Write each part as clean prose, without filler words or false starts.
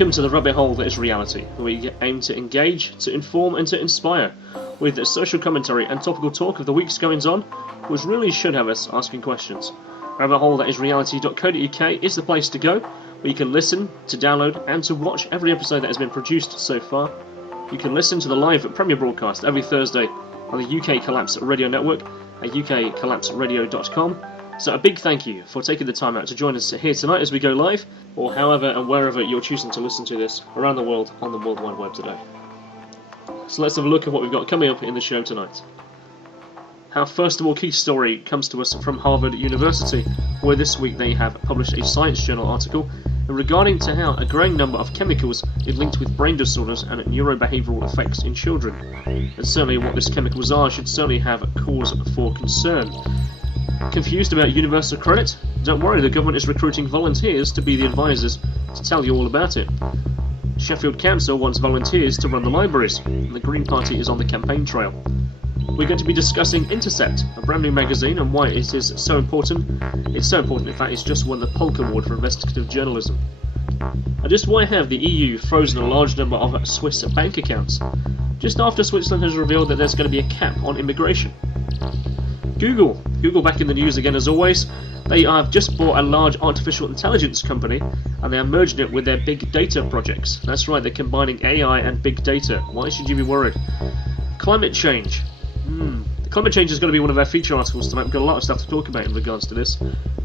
Welcome to the rabbit hole that is reality, where we aim to engage, to inform and to inspire, with a social commentary and topical talk of the week's goings on, which really should have us asking questions. Rabbit hole that is reality.co.uk is the place to go, where you can listen, to download and to watch every episode that has been produced so far. You can listen to the live premiere broadcast every Thursday on the UK Collapse Radio Network at ukcollapseradio.com. So a big thank you for taking the time out to join us here tonight as we go live, or however and wherever you're choosing to listen to this around the world on the World Wide Web today. So let's have a look at what we've got coming up in the show tonight. Our first of all key story comes to us from Harvard University, where this week they have published a Science Journal article regarding to how a growing number of chemicals is linked with brain disorders and neuro-behavioral effects in children. And certainly what these chemicals are should certainly have a cause for concern. Confused about universal credit? Don't worry, the government is recruiting volunteers to be the advisors to tell you all about it. Sheffield Council wants volunteers to run the libraries, and the Green Party is on the campaign trail. We're going to be discussing Intercept, a brand new magazine, and why it is so important. It's so important, in fact, it's just won the Polk Award for investigative journalism. And just why have the EU frozen a large number of Swiss bank accounts? Just after Switzerland has revealed that there's going to be a cap on immigration. Google back in the news again as always. They have just bought a large artificial intelligence company and they are merging it with their big data projects. That's right, they're combining AI and big data. Why should you be worried? Climate change. Climate change is going to be one of our feature articles tonight. We've got a lot of stuff to talk about in regards to this.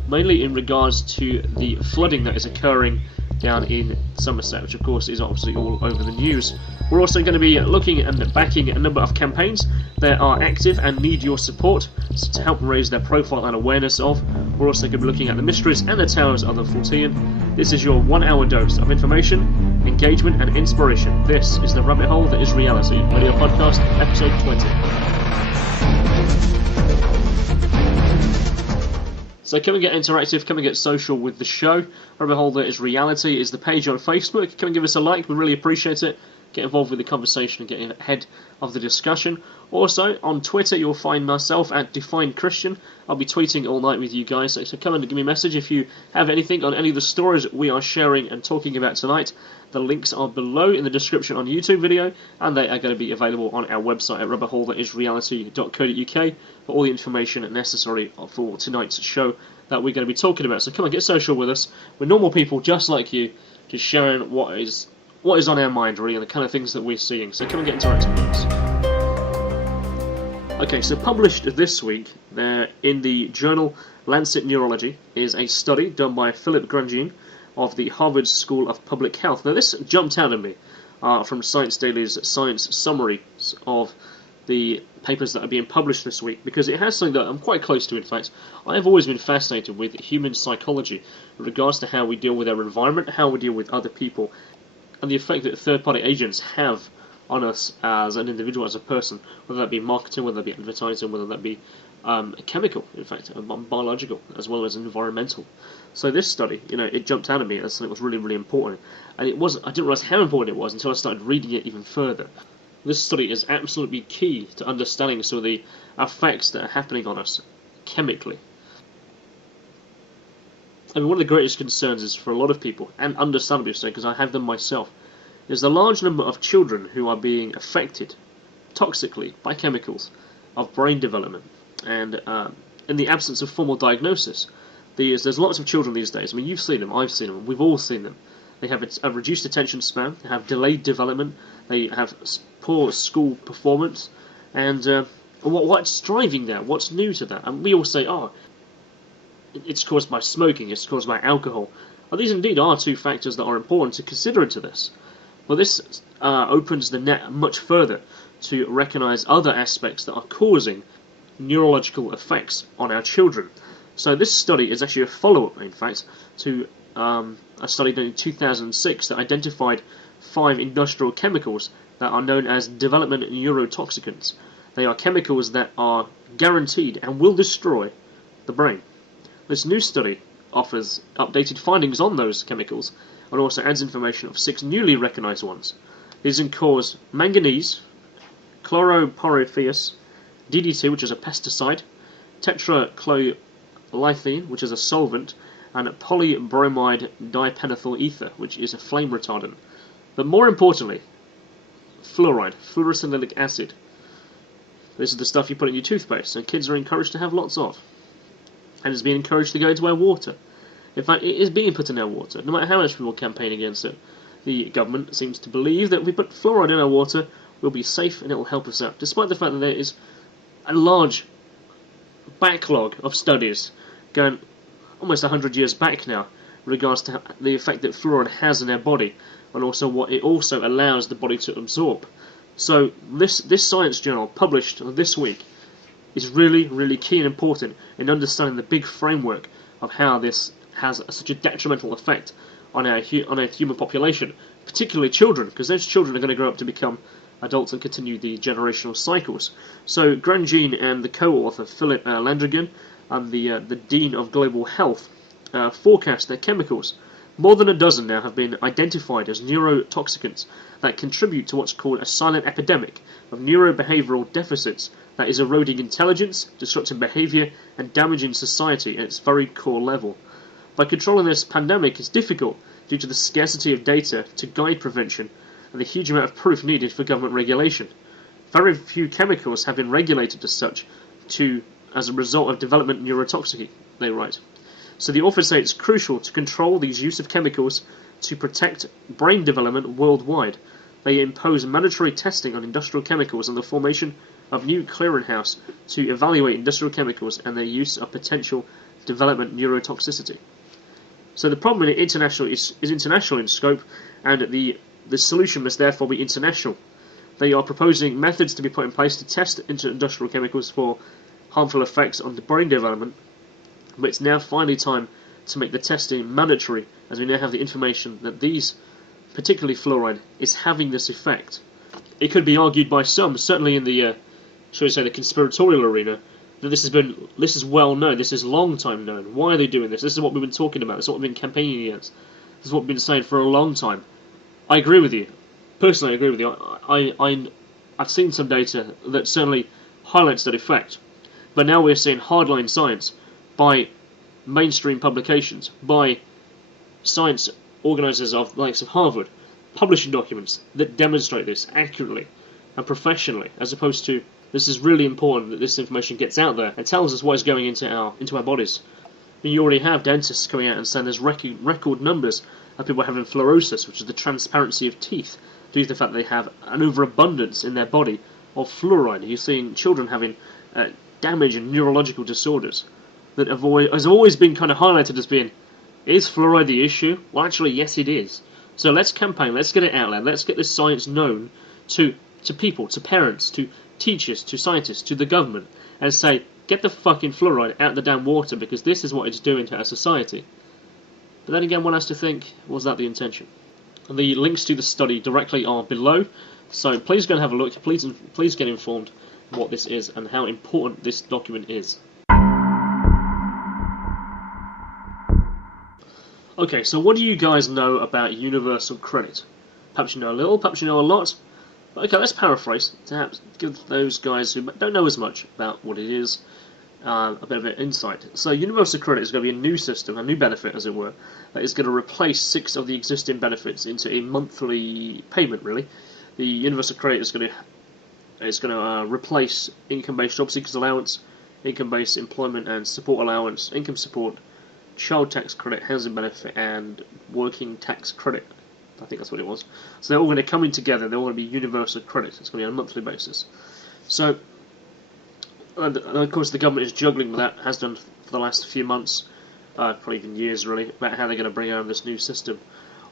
Mainly in regards to the flooding that is occurring down in Somerset, which of course is obviously all over the news. We're also going to be looking and backing a number of campaigns that are active and need your support to help raise their profile and awareness of. We're also going to be looking at the mysteries and the towers of the Fultian. This is your 1 hour dose of information, engagement and inspiration. This is the Rabbit Hole That Is Reality, Radio Podcast, Episode 20. So come and get interactive, come and get social with the show. Rabbit Hole That Is Reality is the page on Facebook. Come and give us a like, we really appreciate it. Get involved with the conversation and get ahead of the discussion. Also, on Twitter, you'll find myself at Defined Kristian. I'll be tweeting all night with you guys, so come and give me a message if you have anything on any of the stories we are sharing and talking about tonight. The links are below in the description on YouTube video, and they are going to be available on our website at rabbitholethatisreality.co.uk for all the information necessary for tonight's show that we're going to be talking about. So come and get social with us. We're normal people just like you, just sharing what is on our mind, really, and the kind of things that we're seeing. So come and get interactive with us. Okay, so published this week there in the journal Lancet Neurology is a study done by Philip Grandjean of the Harvard School of Public Health. Now this jumped out at me from Science Daily's science summary of the papers that are being published this week, because it has something that I'm quite close to. In fact, I have always been fascinated with human psychology in regards to how we deal with our environment, how we deal with other people, and the effect that third-party agents have on us as an individual, as a person, whether that be marketing, whether that be advertising, whether that be chemical, in fact, biological, as well as environmental. So this study, it jumped out at me as something that was really, really important. And I didn't realise how important it was until I started reading it even further. This study is absolutely key to understanding some of the effects that are happening on us chemically. I mean, one of the greatest concerns is for a lot of people, and understandably so, because I have them myself, is the large number of children who are being affected toxically by chemicals of brain development. And in the absence of formal diagnosis, there's lots of children these days. I mean, you've seen them, I've seen them, we've all seen them. They have a reduced attention span, they have delayed development, they have poor school performance, and what's driving that? What's new to that? And we all say, it's caused by smoking, it's caused by alcohol. And these indeed are two factors that are important to consider into this. But this opens the net much further to recognise other aspects that are causing neurological effects on our children. So this study is actually a follow-up, in fact, to a study done in 2006 that identified 5 industrial chemicals that are known as development neurotoxicants. They are chemicals that are guaranteed and will destroy the brain. This new study offers updated findings on those chemicals and also adds information of 6 newly recognised ones. These cause manganese, chloropyrifos, DDT, which is a pesticide, tetrachlorethylene, which is a solvent, and polybromide dipentyl ether, which is a flame retardant. But more importantly, fluoride, fluorosilicic acid. This is the stuff you put in your toothpaste, and kids are encouraged to have lots of. And it's being encouraged to go into our water. In fact, it is being put in our water, no matter how much people campaign against it. The government seems to believe that if we put fluoride in our water, we'll be safe and it will help us out, despite the fact that there is a large backlog of studies going almost 100 years back now in regards to the effect that fluoride has in our body, and also what it also allows the body to absorb. So this science journal, published this week, is really, really key and important in understanding the big framework of how this has such a detrimental effect on our human population, particularly children, because those children are going to grow up to become adults and continue the generational cycles. So Grandjean and the co-author Philip Landrigan and the Dean of Global Health forecast that chemicals, more than a dozen now, have been identified as neurotoxicants that contribute to what's called a silent epidemic of neuro-behavioral deficits that is eroding intelligence, disrupting behaviour, and damaging society at its very core level. By controlling this pandemic is difficult due to the scarcity of data to guide prevention and the huge amount of proof needed for government regulation. Very few chemicals have been regulated as such as a result of development neurotoxicity, they write. So the authors say it's crucial to control these use of chemicals to protect brain development worldwide. They impose mandatory testing on industrial chemicals and the formation of new clearinghouse to evaluate industrial chemicals and their use of potential development neurotoxicity. So the problem is international in scope, and the solution must therefore be international. They are proposing methods to be put in place to test industrial chemicals for harmful effects on the brain development, but it's now finally time to make the testing mandatory, as we now have the information that these, particularly fluoride, is having this effect. It could be argued by some, certainly in the, shall we say, the conspiratorial arena, that this is well known, this is long time known. Why are they doing this? This is what we've been talking about, this is what we've been campaigning against, this is what we've been saying for a long time. I agree with you. Personally, I agree with you. I've seen some data that certainly highlights that effect, but now we're seeing hardline science by mainstream publications, by science organisers of the likes of Harvard, publishing documents that demonstrate this accurately and professionally, as opposed to, this is really important that this information gets out there and tells us what is going into our bodies. I mean, you already have dentists coming out and saying there's record numbers of people having fluorosis, which is the transparency of teeth, due to the fact that they have an overabundance in their body of fluoride. You're seeing children having damage and neurological disorders that has always been kind of highlighted as being, is fluoride the issue? Well, actually, yes, it is. So let's campaign, let's get it out there, let's get this science known to people, to parents, to teachers, to scientists, to the government, and say, get the fucking fluoride out of the damn water, because this is what it's doing to our society. But then again, one has to think, was that the intention? And the links to the study directly are below, so please go and have a look, please get informed what this is and how important this document is. Okay, so what do you guys know about universal credit? Perhaps you know a little, perhaps you know a lot. Okay, let's paraphrase to perhaps give those guys who don't know as much about what it is a bit of an insight. So universal credit is going to be a new system, a new benefit as it were, that is going to replace 6 of the existing benefits into a monthly payment, really. The universal credit is going to replace income-based job seekers allowance, income-based employment and support allowance, income support, child tax credit, housing benefit, and working tax credit. I think that's what it was. So they're all going to come in together, they're all going to be universal credit. It's going to be on a monthly basis. So, and of course the government is juggling with that, has done for the last few months, probably even years really, about how they're going to bring home this new system.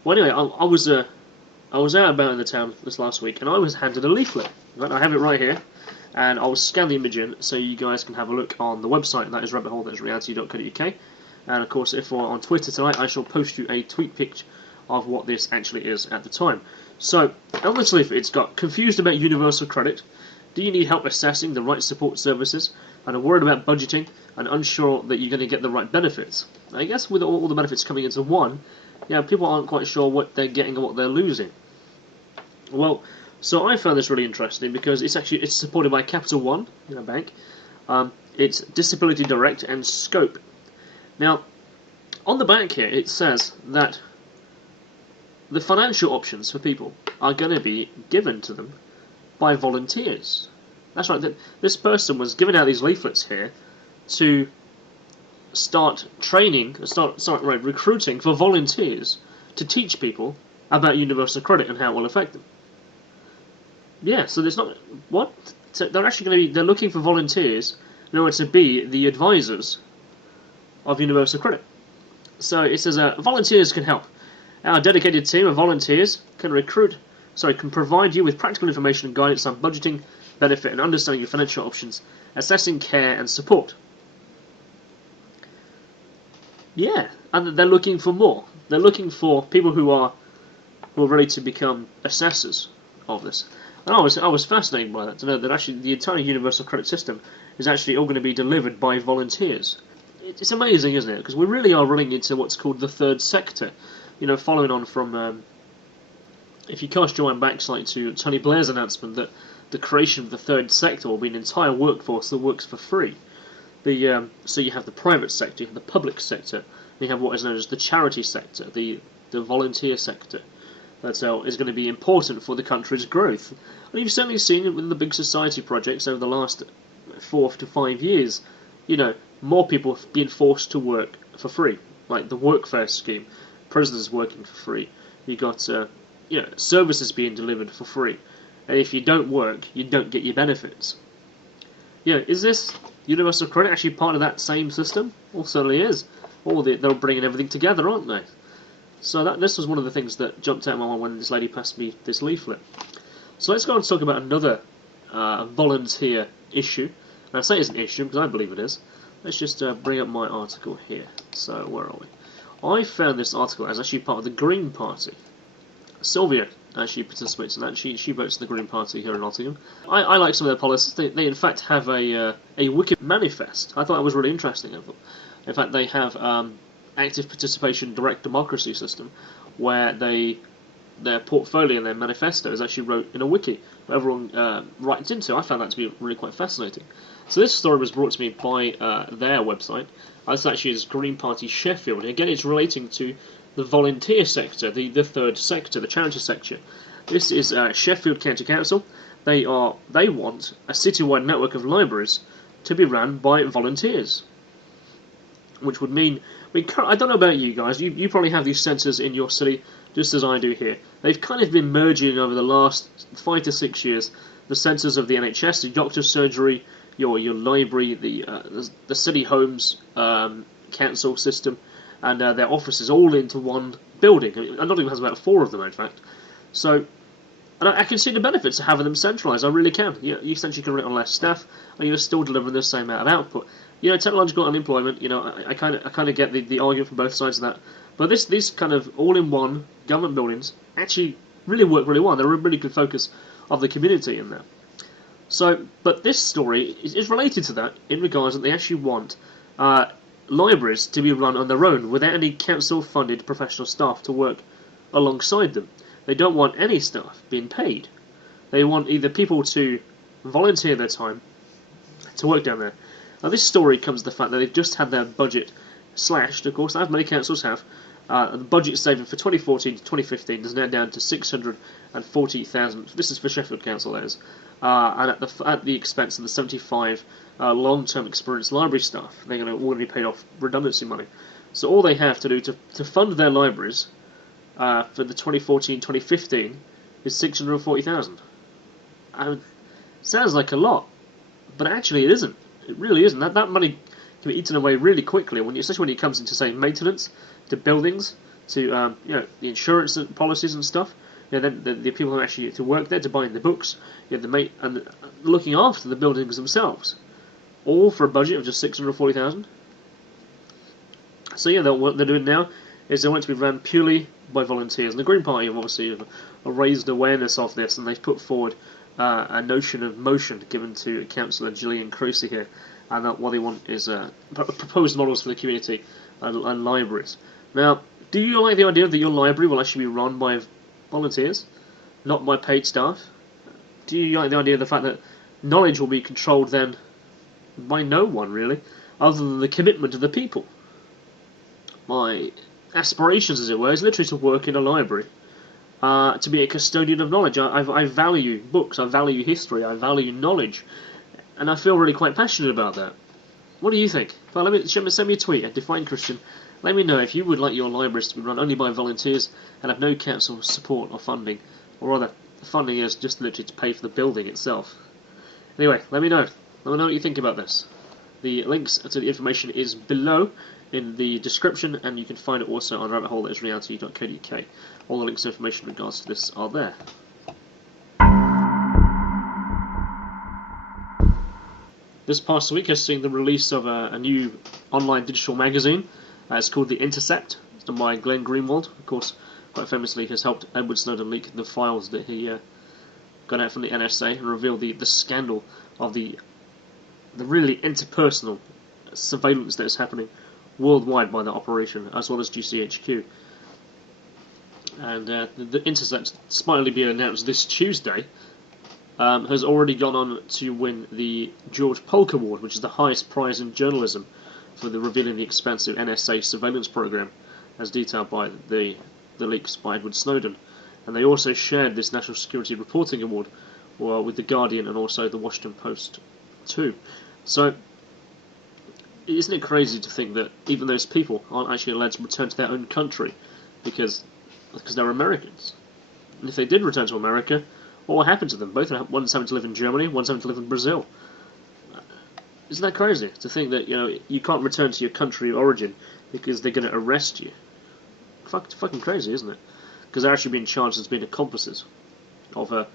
Well anyway, I was out about in the town this last week, and I was handed a leaflet. Right? I have it right here, and I will scan the image in so you guys can have a look on the website, that is rabbithole, that is reality.co.uk. And of course, if we're on Twitter tonight, I shall post you a tweet picture of what this actually is at the time. So, on this leaflet, it's got confused about universal credit, do you need help assessing the right support services, and are worried about budgeting, and unsure that you're going to get the right benefits. I guess with all the benefits coming into one, people aren't quite sure what they're getting and what they're losing. Well, so I found this really interesting because it's supported by Capital One, bank. It's Disability Direct and Scope. Now, On the back here, it says that the financial options for people are going to be given to them by volunteers. That's right, this person was giving out these leaflets here to start recruiting for volunteers to teach people about universal credit and how it will affect them. Yeah, so there's not... What? So they're actually going to be... They're looking for volunteers in order to be the advisors of universal credit. So it says, volunteers can help. Our dedicated team of volunteers can provide you with practical information and guidance on budgeting, benefit and understanding your financial options, assessing care and support. Yeah, and they're looking for more. They're looking for people who are ready to become assessors of this. And I was fascinated by that, to know that actually the entire universal credit system is actually all going to be delivered by volunteers. It's amazing, isn't it? Because we really are running into what's called the third sector. You know, following on from, if you cast your mind back slightly to Tony Blair's announcement that the creation of the third sector will be an entire workforce that works for free. So you have the private sector, you have the public sector, and you have what is known as the charity sector, the volunteer sector. That is going to be important for the country's growth. And you've certainly seen it with the big society projects over the last 4 to 5 years. You know, more people being forced to work for free, like the workfare scheme, prisoners working for free. You got services being delivered for free, and if you don't work, you don't get your benefits. Is this universal credit actually part of that same system? Well, certainly is. They're bringing everything together, aren't they? So this was one of the things that jumped out at my mind when this lady passed me this leaflet. So let's go and talk about another volunteer issue. And I say it's an issue because I believe it is. Let's just bring up my article here. So where are we? I found this article as actually part of the Green Party. Sylvia actually participates in that. She votes in the Green Party here in Nottingham. I like some of their policies. They in fact have a wicked manifest. I thought that was really interesting of them. In fact, they have active participation direct democracy system where their portfolio and their manifesto is actually wrote in a wiki where everyone writes into. I found that to be really quite fascinating. So this story was brought to me by their website. This actually is Green Party Sheffield. Again, it's relating to the volunteer sector, the third sector, the charity sector. This is Sheffield County Council. They want a citywide network of libraries to be run by volunteers, which would mean, I don't know about you guys, you probably have these centres in your city, just as I do here. They've kind of been merging over the last 5 to 6 years, the centres of the NHS, the doctor's surgery, your library, the city homes council system, and their offices all into one building. I Nottingham has about 4 of them, in fact. So, and I can see the benefits of having them centralised. I really can. You essentially can run it on less staff, and you're still delivering the same amount of output. Technological unemployment. I kind of get the argument from both sides of that. But these kind of all-in-one government buildings actually really work really well. They're a really good focus of the community in there. So, but this story is related to that in regards that they actually want libraries to be run on their own without any council-funded professional staff to work alongside them. They don't want any staff being paid. They want either people to volunteer their time to work down there. Now this story comes to the fact that they've just had their budget slashed, of course, as many councils have. The budget saving for 2014 to 2015 is now down to 640,000. This is for Sheffield Council, that is. And at the expense of the 75 long-term experienced library staff. They're all going to be paid off redundancy money. So all they have to do to fund their libraries for the 2014-2015 is 640,000. Sounds like a lot, but actually it isn't. It really isn't. That money can be eaten away really quickly, especially when it comes into, say, maintenance, to buildings, to the insurance policies and stuff. Then the people who actually to work there, to buying the books, and looking after the buildings themselves, all for a budget of just 640,000. So what they're doing now is they want to be run purely by volunteers. And the Green Party have obviously raised awareness of this, and they've put forward a notion of motion given to Councillor Gillian Creasy here, and that what they want is proposed models for the community and libraries. Now, do you like the idea that your library will actually be run by volunteers, not by paid staff? Do you like the idea of the fact that knowledge will be controlled then by no one, really, other than the commitment of the people? my aspirations, as it were, is literally to work in a library, to be a custodian of knowledge. I value books, I value history, I value knowledge, and I feel really quite passionate about that. What do you think? Well, send me a tweet at Define Kristian. Let me know if you would like your libraries to be run only by volunteers and have no council support or funding, or rather, the funding is just literally to pay for the building itself. Anyway, let me know. Let me know what you think about this. The links to the information is below in the description, and you can find it also on rabbithole.reality.co.uk. All the links and information in regards to this are there. This past week has seen the release of a new online digital magazine. It's called The Intercept. It's done by Glenn Greenwald. Of course, quite famously has helped Edward Snowden leak the files that he got out from the NSA and revealed the scandal of the really interpersonal surveillance that is happening worldwide by the operation, as well as GCHQ. And the Intercept, despite only being announced this Tuesday, has already gone on to win the George Polk Award, which is the highest prize in journalism for revealing the expansive NSA surveillance program, as detailed by the leaks by Edward Snowden. And they also shared this National Security Reporting Award with The Guardian and also The Washington Post too. So, isn't it crazy to think that even those people aren't actually allowed to return to their own country because they're Americans? And if they did return to America, what will happen to them? One's having to live in Germany, one's having to live in Brazil. Isn't that crazy to think that you can't return to your country of origin because they're going to arrest you? Fucking crazy, isn't it? Because they're actually being charged as being accomplices of the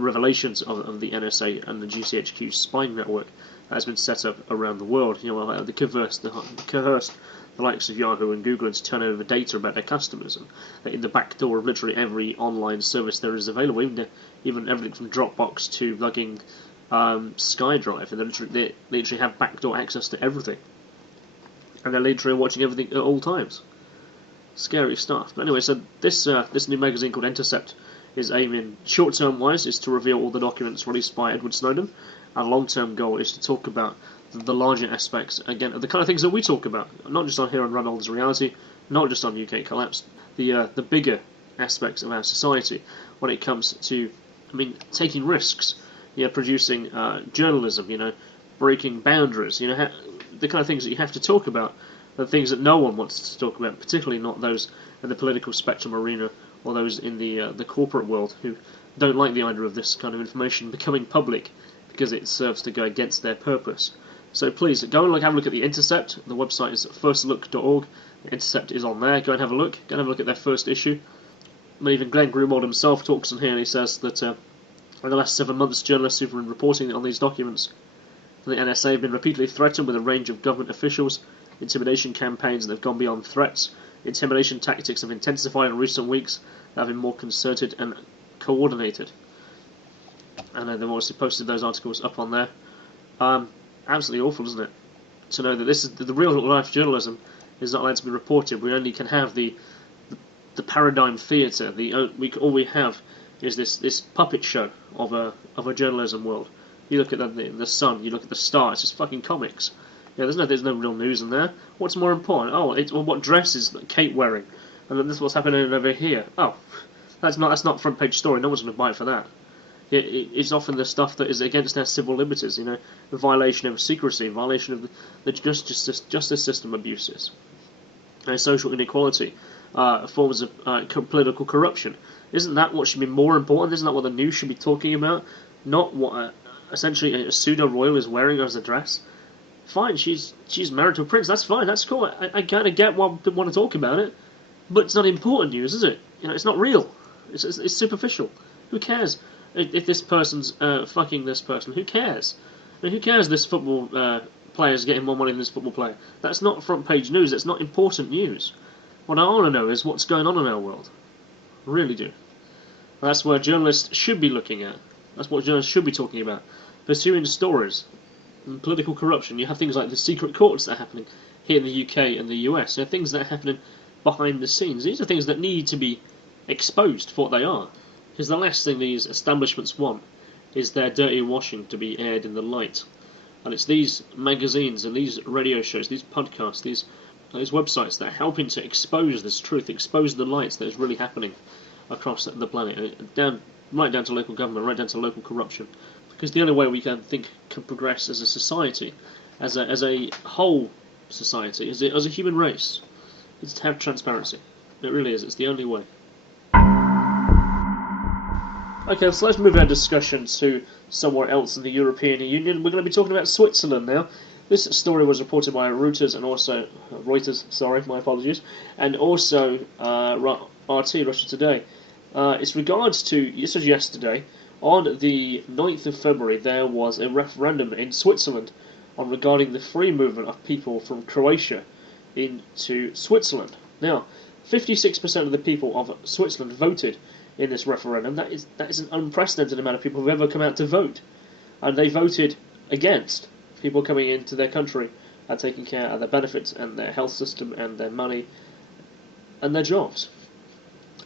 revelations of the NSA and the GCHQ spying network that has been set up around the world. They coerced the likes of Yahoo and Google into turn over data about their customers, and they're in the back door of literally every online service there is available, even everything from Dropbox to plugging SkyDrive, and they literally have backdoor access to everything, and they're literally watching everything at all times. Scary stuff. But anyway, so this new magazine called Intercept is aiming, short-term wise, is to reveal all the documents released by Edward Snowden, and long-term goal is to talk about the larger aspects, again, of the kind of things that we talk about, not just on here on Rabbit Hole's Reality, not just on UK Collapse, the bigger aspects of our society when it comes to, taking risks, producing journalism, breaking boundaries, the kind of things that you have to talk about, the things that no one wants to talk about, particularly not those in the political spectrum arena or those in the corporate world who don't like the idea of this kind of information becoming public because it serves to go against their purpose. So please, go and have a look at The Intercept. The website is firstlook.org. The Intercept is on there. Go and have a look. Go and have a look at their first issue. Even Glenn Greenwald himself talks on here, and he says that in the last 7 months, journalists who've been reporting on these documents from the NSA have been repeatedly threatened with a range of government officials, intimidation campaigns that have gone beyond threats. Intimidation tactics have intensified in recent weeks, that have been more concerted and coordinated. And they've obviously posted those articles up on there. Absolutely awful, isn't it? To know that this is the real life journalism is not allowed to be reported. We only can have the paradigm theatre. All we have is this puppet show of a journalism world. You look at the Sun, you look at the Star. It's just fucking comics. There's no real news in there. What's more important? What dress is Kate wearing? And then this is what's happening over here. Oh, that's not front page story. No one's going to buy it for that. It's often the stuff that is against their civil liberties, the violation of secrecy, violation of the justice system abuses, social inequality, forms of political corruption. Isn't that what should be more important? Isn't that what the news should be talking about? Not what essentially a pseudo-royal is wearing as a dress. Fine, she's married to a prince, that's fine, that's cool. I kind of get why they want to talk about it, but it's not important news, is it? It's not real. It's superficial. Who cares? If this person's fucking this person, who cares? Who cares this football player's getting more money than this football player? That's not front page news, that's not important news. What I want to know is what's going on in our world. I really do. That's where journalists should be looking at. That's what journalists should be talking about. Pursuing stories. And political corruption. You have things like the secret courts that are happening here in the UK and the US. There are things that are happening behind the scenes. These are things that need to be exposed for what they are. Because the last thing these establishments want is their dirty washing to be aired in the light. And it's these magazines and these radio shows, these podcasts, these those websites that are helping to expose this truth, expose the lights that is really happening across the planet, right down to local government, right down to local corruption. Because the only way we can progress as a society, as a whole society, as a human race, is to have transparency. It really is. It's the only way. Okay, so let's move our discussion to somewhere else in the European Union. We're going to be talking about Switzerland now. This story was reported by Reuters and also my apologies, and also RT, Russia Today. It's regards to, this was yesterday, on the 9th of February, there was a referendum in Switzerland regarding the free movement of people from Croatia into Switzerland. Now, 56% of the people of Switzerland voted in this referendum. That is an unprecedented amount of people who've ever come out to vote. And they voted against people coming into their country and taking care of their benefits and their health system and their money and their jobs.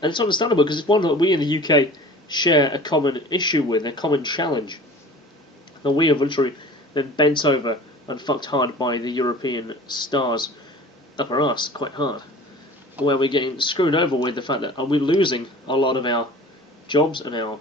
And it's understandable because it's one that we in the UK share a common issue with, a common challenge. And we have literally been bent over and fucked hard by the European stars up our arse quite hard, where we're getting screwed over with the fact that we're losing a lot of our jobs and our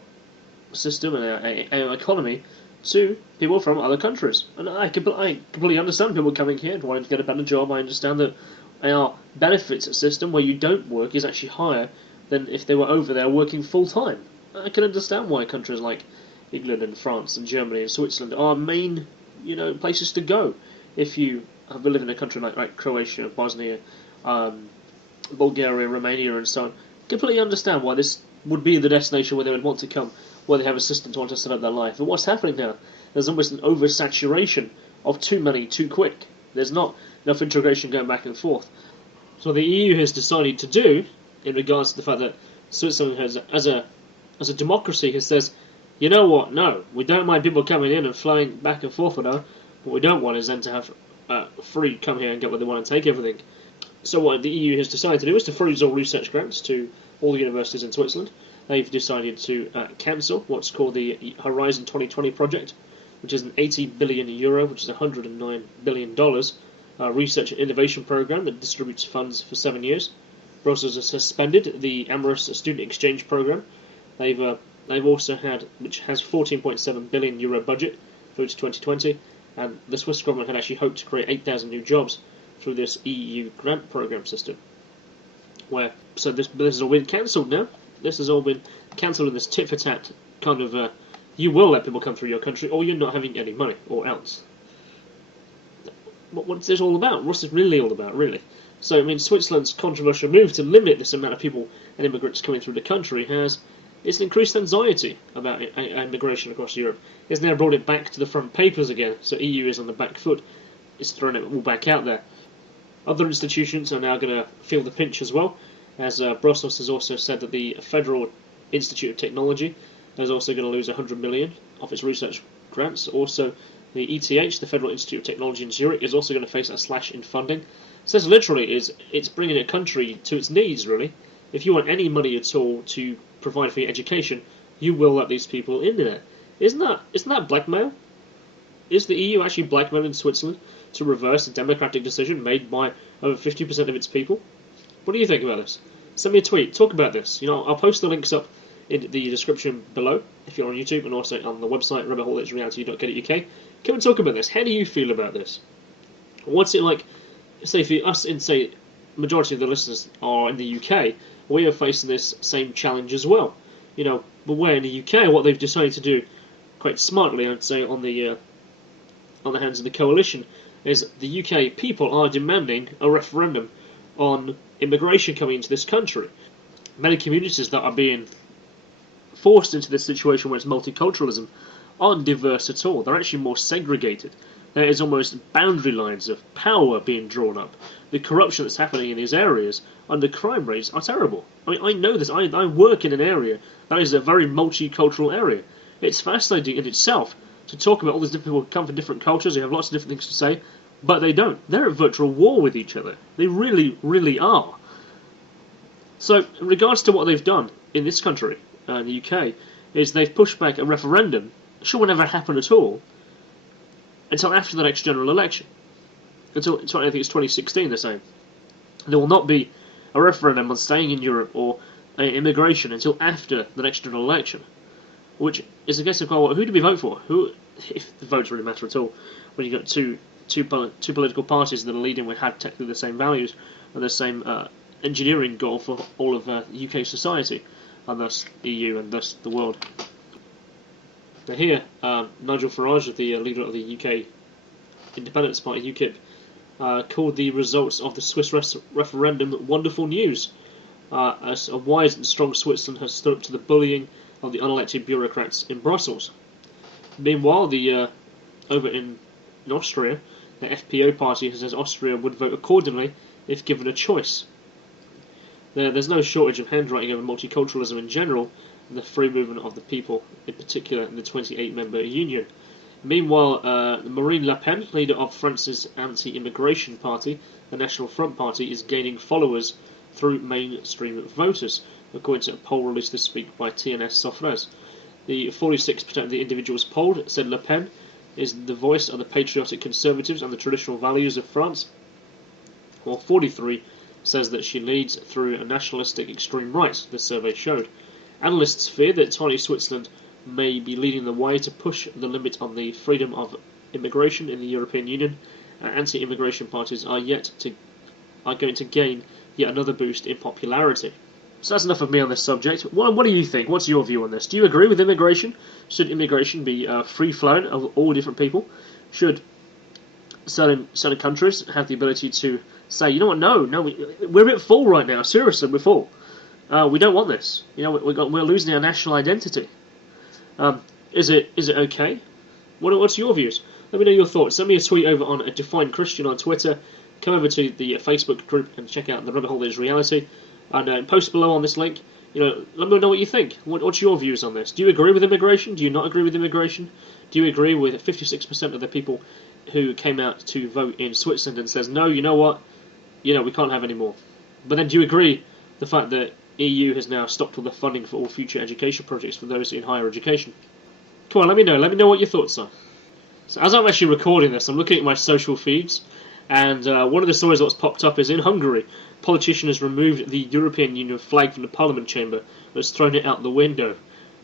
system and our economy to people from other countries. And I completely understand people coming here and wanting to get a better job. I understand that our benefits system, where you don't work, is actually higher than if they were over there working full time. I can understand why countries like England and France and Germany and Switzerland are main, places to go if you live in a country like Croatia, Bosnia, Bulgaria, Romania, and so on. Completely understand why this would be the destination where they would want to come, where they have a system to want to set up their life. But what's happening now? There's almost an oversaturation of too many too quick. There's not enough integration going back and forth. So what the EU has decided to do, in regards to the fact that Switzerland has, as a democracy, has says, you know what? No, we don't mind people coming in and flying back and forth with us. What we don't want is them to have free come here and get what they want and take everything. So what the EU has decided to do is to freeze all research grants to all the universities in Switzerland. They've decided to cancel what's called the Horizon 2020 project, which is an 80 billion euro, which is $109 billion research and innovation program that distributes funds for 7 years. They've also suspended the Amorous student exchange program. They've also had, which has 14.7 billion euro budget through to 2020, and the Swiss government had actually hoped to create 8,000 new jobs through this EU grant program system. So this has all been cancelled now. This has all been cancelled in this tit-for-tat kind of, you will let people come through your country, or you're not having any money, or else. What's this all about? What's this really all about, really? So, Switzerland's controversial move to limit this amount of people and immigrants coming through the country it's increased anxiety about immigration across Europe. It's now brought it back to the front papers again, so EU is on the back foot. It's thrown it all back out there. Other institutions are now going to feel the pinch as well, as Brussels has also said that the Federal Institute of Technology is also going to lose 100 million of its research grants. Also, the ETH, the Federal Institute of Technology in Zurich, is also going to face a slash in funding. So this literally it's bringing a country to its knees, really. If you want any money at all to provide for your education, you will let these people in there. Isn't that blackmail? Is the EU actually blackmailing Switzerland to reverse a democratic decision made by over 50% of its people? What do you think about this? Send me a tweet. Talk about this. I'll post the links up in the description below if you're on YouTube, and also on the website rabbithole.reality.co.uk. Come and talk about this. How do you feel about this? What's it like? Say for us, majority of the listeners are in the UK. We are facing this same challenge as well. But where in the UK, what they've decided to do quite smartly, I'd say, on the hands of the coalition, is the UK people are demanding a referendum on immigration coming into this country. Many communities that are being forced into this situation where it's multiculturalism aren't diverse at all. They're actually more segregated. There is almost boundary lines of power being drawn up. The corruption that's happening in these areas and the crime rates are terrible. I know this. I work in an area that is a very multicultural area. It's fascinating in itself to talk about all these different people who come from different cultures, who have lots of different things to say, but they don't. They're at virtual war with each other. They really, really are. So, in regards to what they've done in this country, in the UK, is they've pushed back a referendum, which will never happen at all, until after the next general election. Until I think it's 2016, they're saying. There will not be a referendum on staying in Europe or immigration until after the next general election, which is a case of, well, who do we vote for? Who, if the votes really matter at all, when you've got two political parties that are leading with had technically the same values and the same engineering goal for all of UK society, and thus EU and thus the world. Now here, Nigel Farage, the leader of the UK Independence Party, UKIP, called the results of the Swiss referendum wonderful news, as a wise and strong Switzerland has stood up to the bullying of the unelected bureaucrats in Brussels. Meanwhile, over in Austria, the FPO party says Austria would vote accordingly if given a choice. There's no shortage of handwriting over multiculturalism in general, and the free movement of the people, in particular in the 28-member union. Meanwhile, Marine Le Pen, leader of France's anti-immigration party, the National Front Party, is gaining followers through mainstream voters, according to a poll released this week by TNS Sofres. The 46% of the individuals polled said Le Pen is the voice of the patriotic conservatives and the traditional values of France, while 43% says that she leads through a nationalistic extreme right, the survey showed. Analysts fear that tiny Switzerland may be leading the way to push the limit on the freedom of immigration in the European Union, and anti-immigration parties are going to gain yet another boost in popularity. So that's enough of me on this subject. What do you think? What's your view on this? Do you agree with immigration? Should immigration be free-flowing of all different people? Should certain countries have the ability to say, you know what, no, we're a bit full right now, seriously, we're full. We don't want this. You know, we're losing our national identity. Is it okay? What's your views? Let me know your thoughts. Send me a tweet over on Define Kristian on Twitter. Come over to the Facebook group and check out the rabbit hole that is reality. And post below on this link. You know, let me know what you think. What's your views on this? Do you agree with immigration? Do you not agree with immigration? Do you agree with 56% of the people who came out to vote in Switzerland and says, no, you know what? You know, we can't have any more. But then do you agree the fact that EU has now stopped all the funding for all future education projects for those in higher education? Come on, let me know. Let me know what your thoughts are. So as I'm actually recording this, I'm looking at my social feeds, and one of the stories that's popped up is in Hungary. A politician has removed the European Union flag from the Parliament chamber and has thrown it out the window.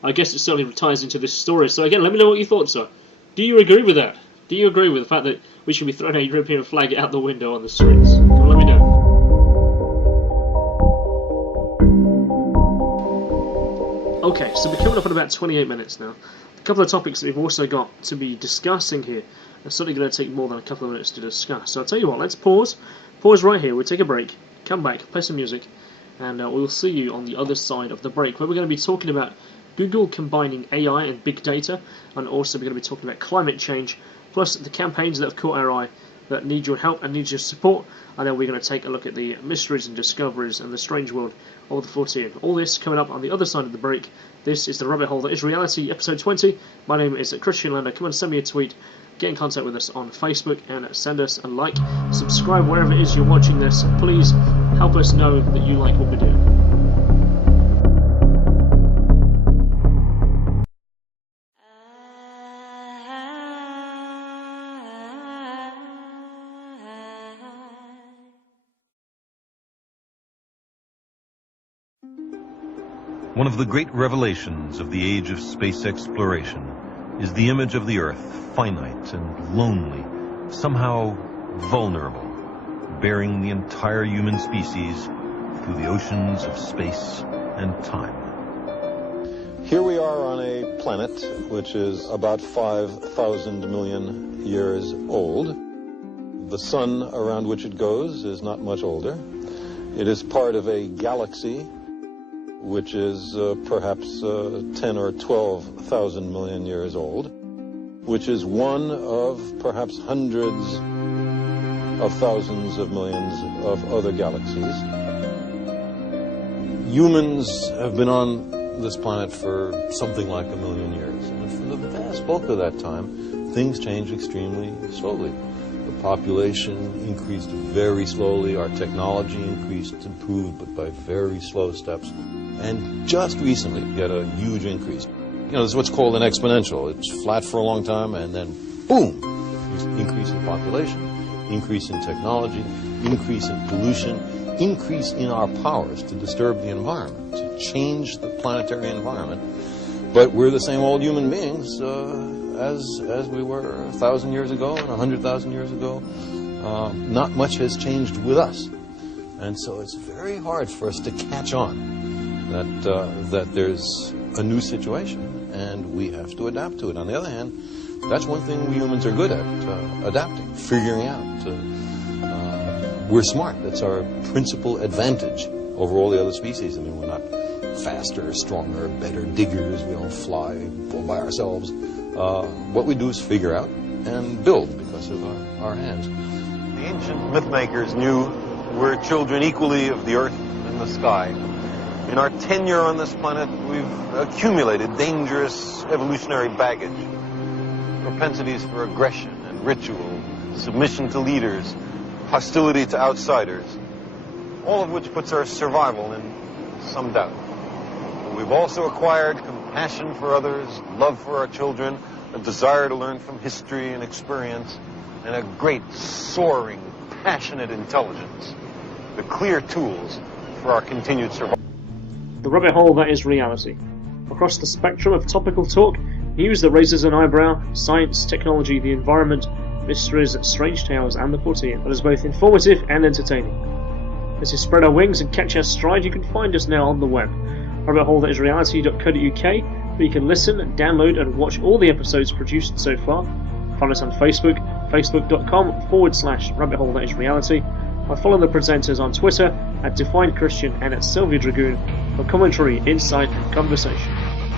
I guess it certainly ties into this story. So again, let me know what your thoughts are. Do you agree with that? Do you agree with the fact that we should be throwing our European flag out the window on the streets? Come on, let me know. Okay, so we're coming up in about 28 minutes now. A couple of topics that we've also got to be discussing here are certainly going to take more than a couple of minutes to discuss. So I'll tell you what, let's pause right here, we'll take a break, come back, play some music, and we'll see you on the other side of the break, where we're going to be talking about Google combining AI and big data, and also we're going to be talking about climate change, plus the campaigns that have caught our eye that need your help and need your support, and then we're going to take a look at the mysteries and discoveries and the strange world of the Fortean. All this coming up on the other side of the break. This is the Rabbit Hole That Is Reality, episode 20. My name is Kristian Lander. Come and send me a tweet, get in contact with us on Facebook, and send us a like. Subscribe wherever it is you're watching this. Please help us know that you like what we do. One of the great revelations of the age of space exploration is the image of the Earth, finite and lonely, somehow vulnerable, bearing the entire human species through the oceans of space and time. Here we are on a planet which is about 5,000 million years old. The sun around which it goes is not much older. It is part of a galaxy which is perhaps 10 or 12,000 million years old, which is one of perhaps hundreds of thousands of millions of other galaxies. Humans have been on this planet for something like 1 million years, and for the vast bulk of that time, things changed extremely slowly. The population increased very slowly, our technology improved, but by very slow steps. And just recently, we had a huge increase. You know, this is what's called an exponential. It's flat for a long time, and then, boom, increase in population, increase in technology, increase in pollution, increase in our powers to disturb the environment, to change the planetary environment. But we're the same old human beings as we were 1,000 years ago and 100,000 years ago. Not much has changed with us. And so it's very hard for us to catch on that there's a new situation and we have to adapt to it. On the other hand, that's one thing we humans are good at, adapting, figuring out. We're smart. That's our principal advantage over all the other species. I mean, we're not faster, stronger, better diggers. We don't fly all by ourselves. What we do is figure out and build because of our hands. The ancient myth makers knew we're children equally of the earth and the sky. In our tenure on this planet, we've accumulated dangerous evolutionary baggage, propensities for aggression and ritual, submission to leaders, hostility to outsiders, all of which puts our survival in some doubt. We've also acquired compassion for others, love for our children, a desire to learn from history and experience, and a great, soaring, passionate intelligence. The clear tools for our continued survival. The rabbit hole that is reality. Across the spectrum of topical talk, news that raises an eyebrow, science, technology, the environment, mysteries, strange tales, and the quotidian that is both informative and entertaining. As you spread our wings and catch our stride, you can find us now on the web. rabbitholethatisreality.co.uk, where you can listen, download, and watch all the episodes produced so far. Find us on Facebook, facebook.com/rabbitholethatisreality, or follow the presenters on Twitter at @DefineChristian and at Sylvia Dragoon for commentary, insight, and conversation.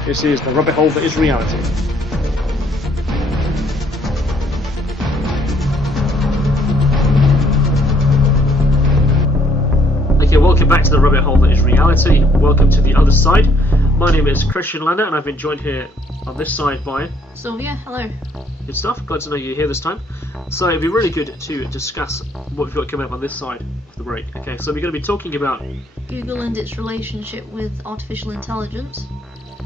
This is the Rabbit Hole That Is Reality. Okay, welcome back to the Rabbit Hole That Is Reality. Welcome to the other side. My name is Kristian Lanner, and I've been joined here on this side by Sylvia. Hello. Good stuff. Glad to know you're here this time. So it'd be really good to discuss what we've got coming up on this side of the break. Okay, so we're going to be talking about Google and its relationship with artificial intelligence.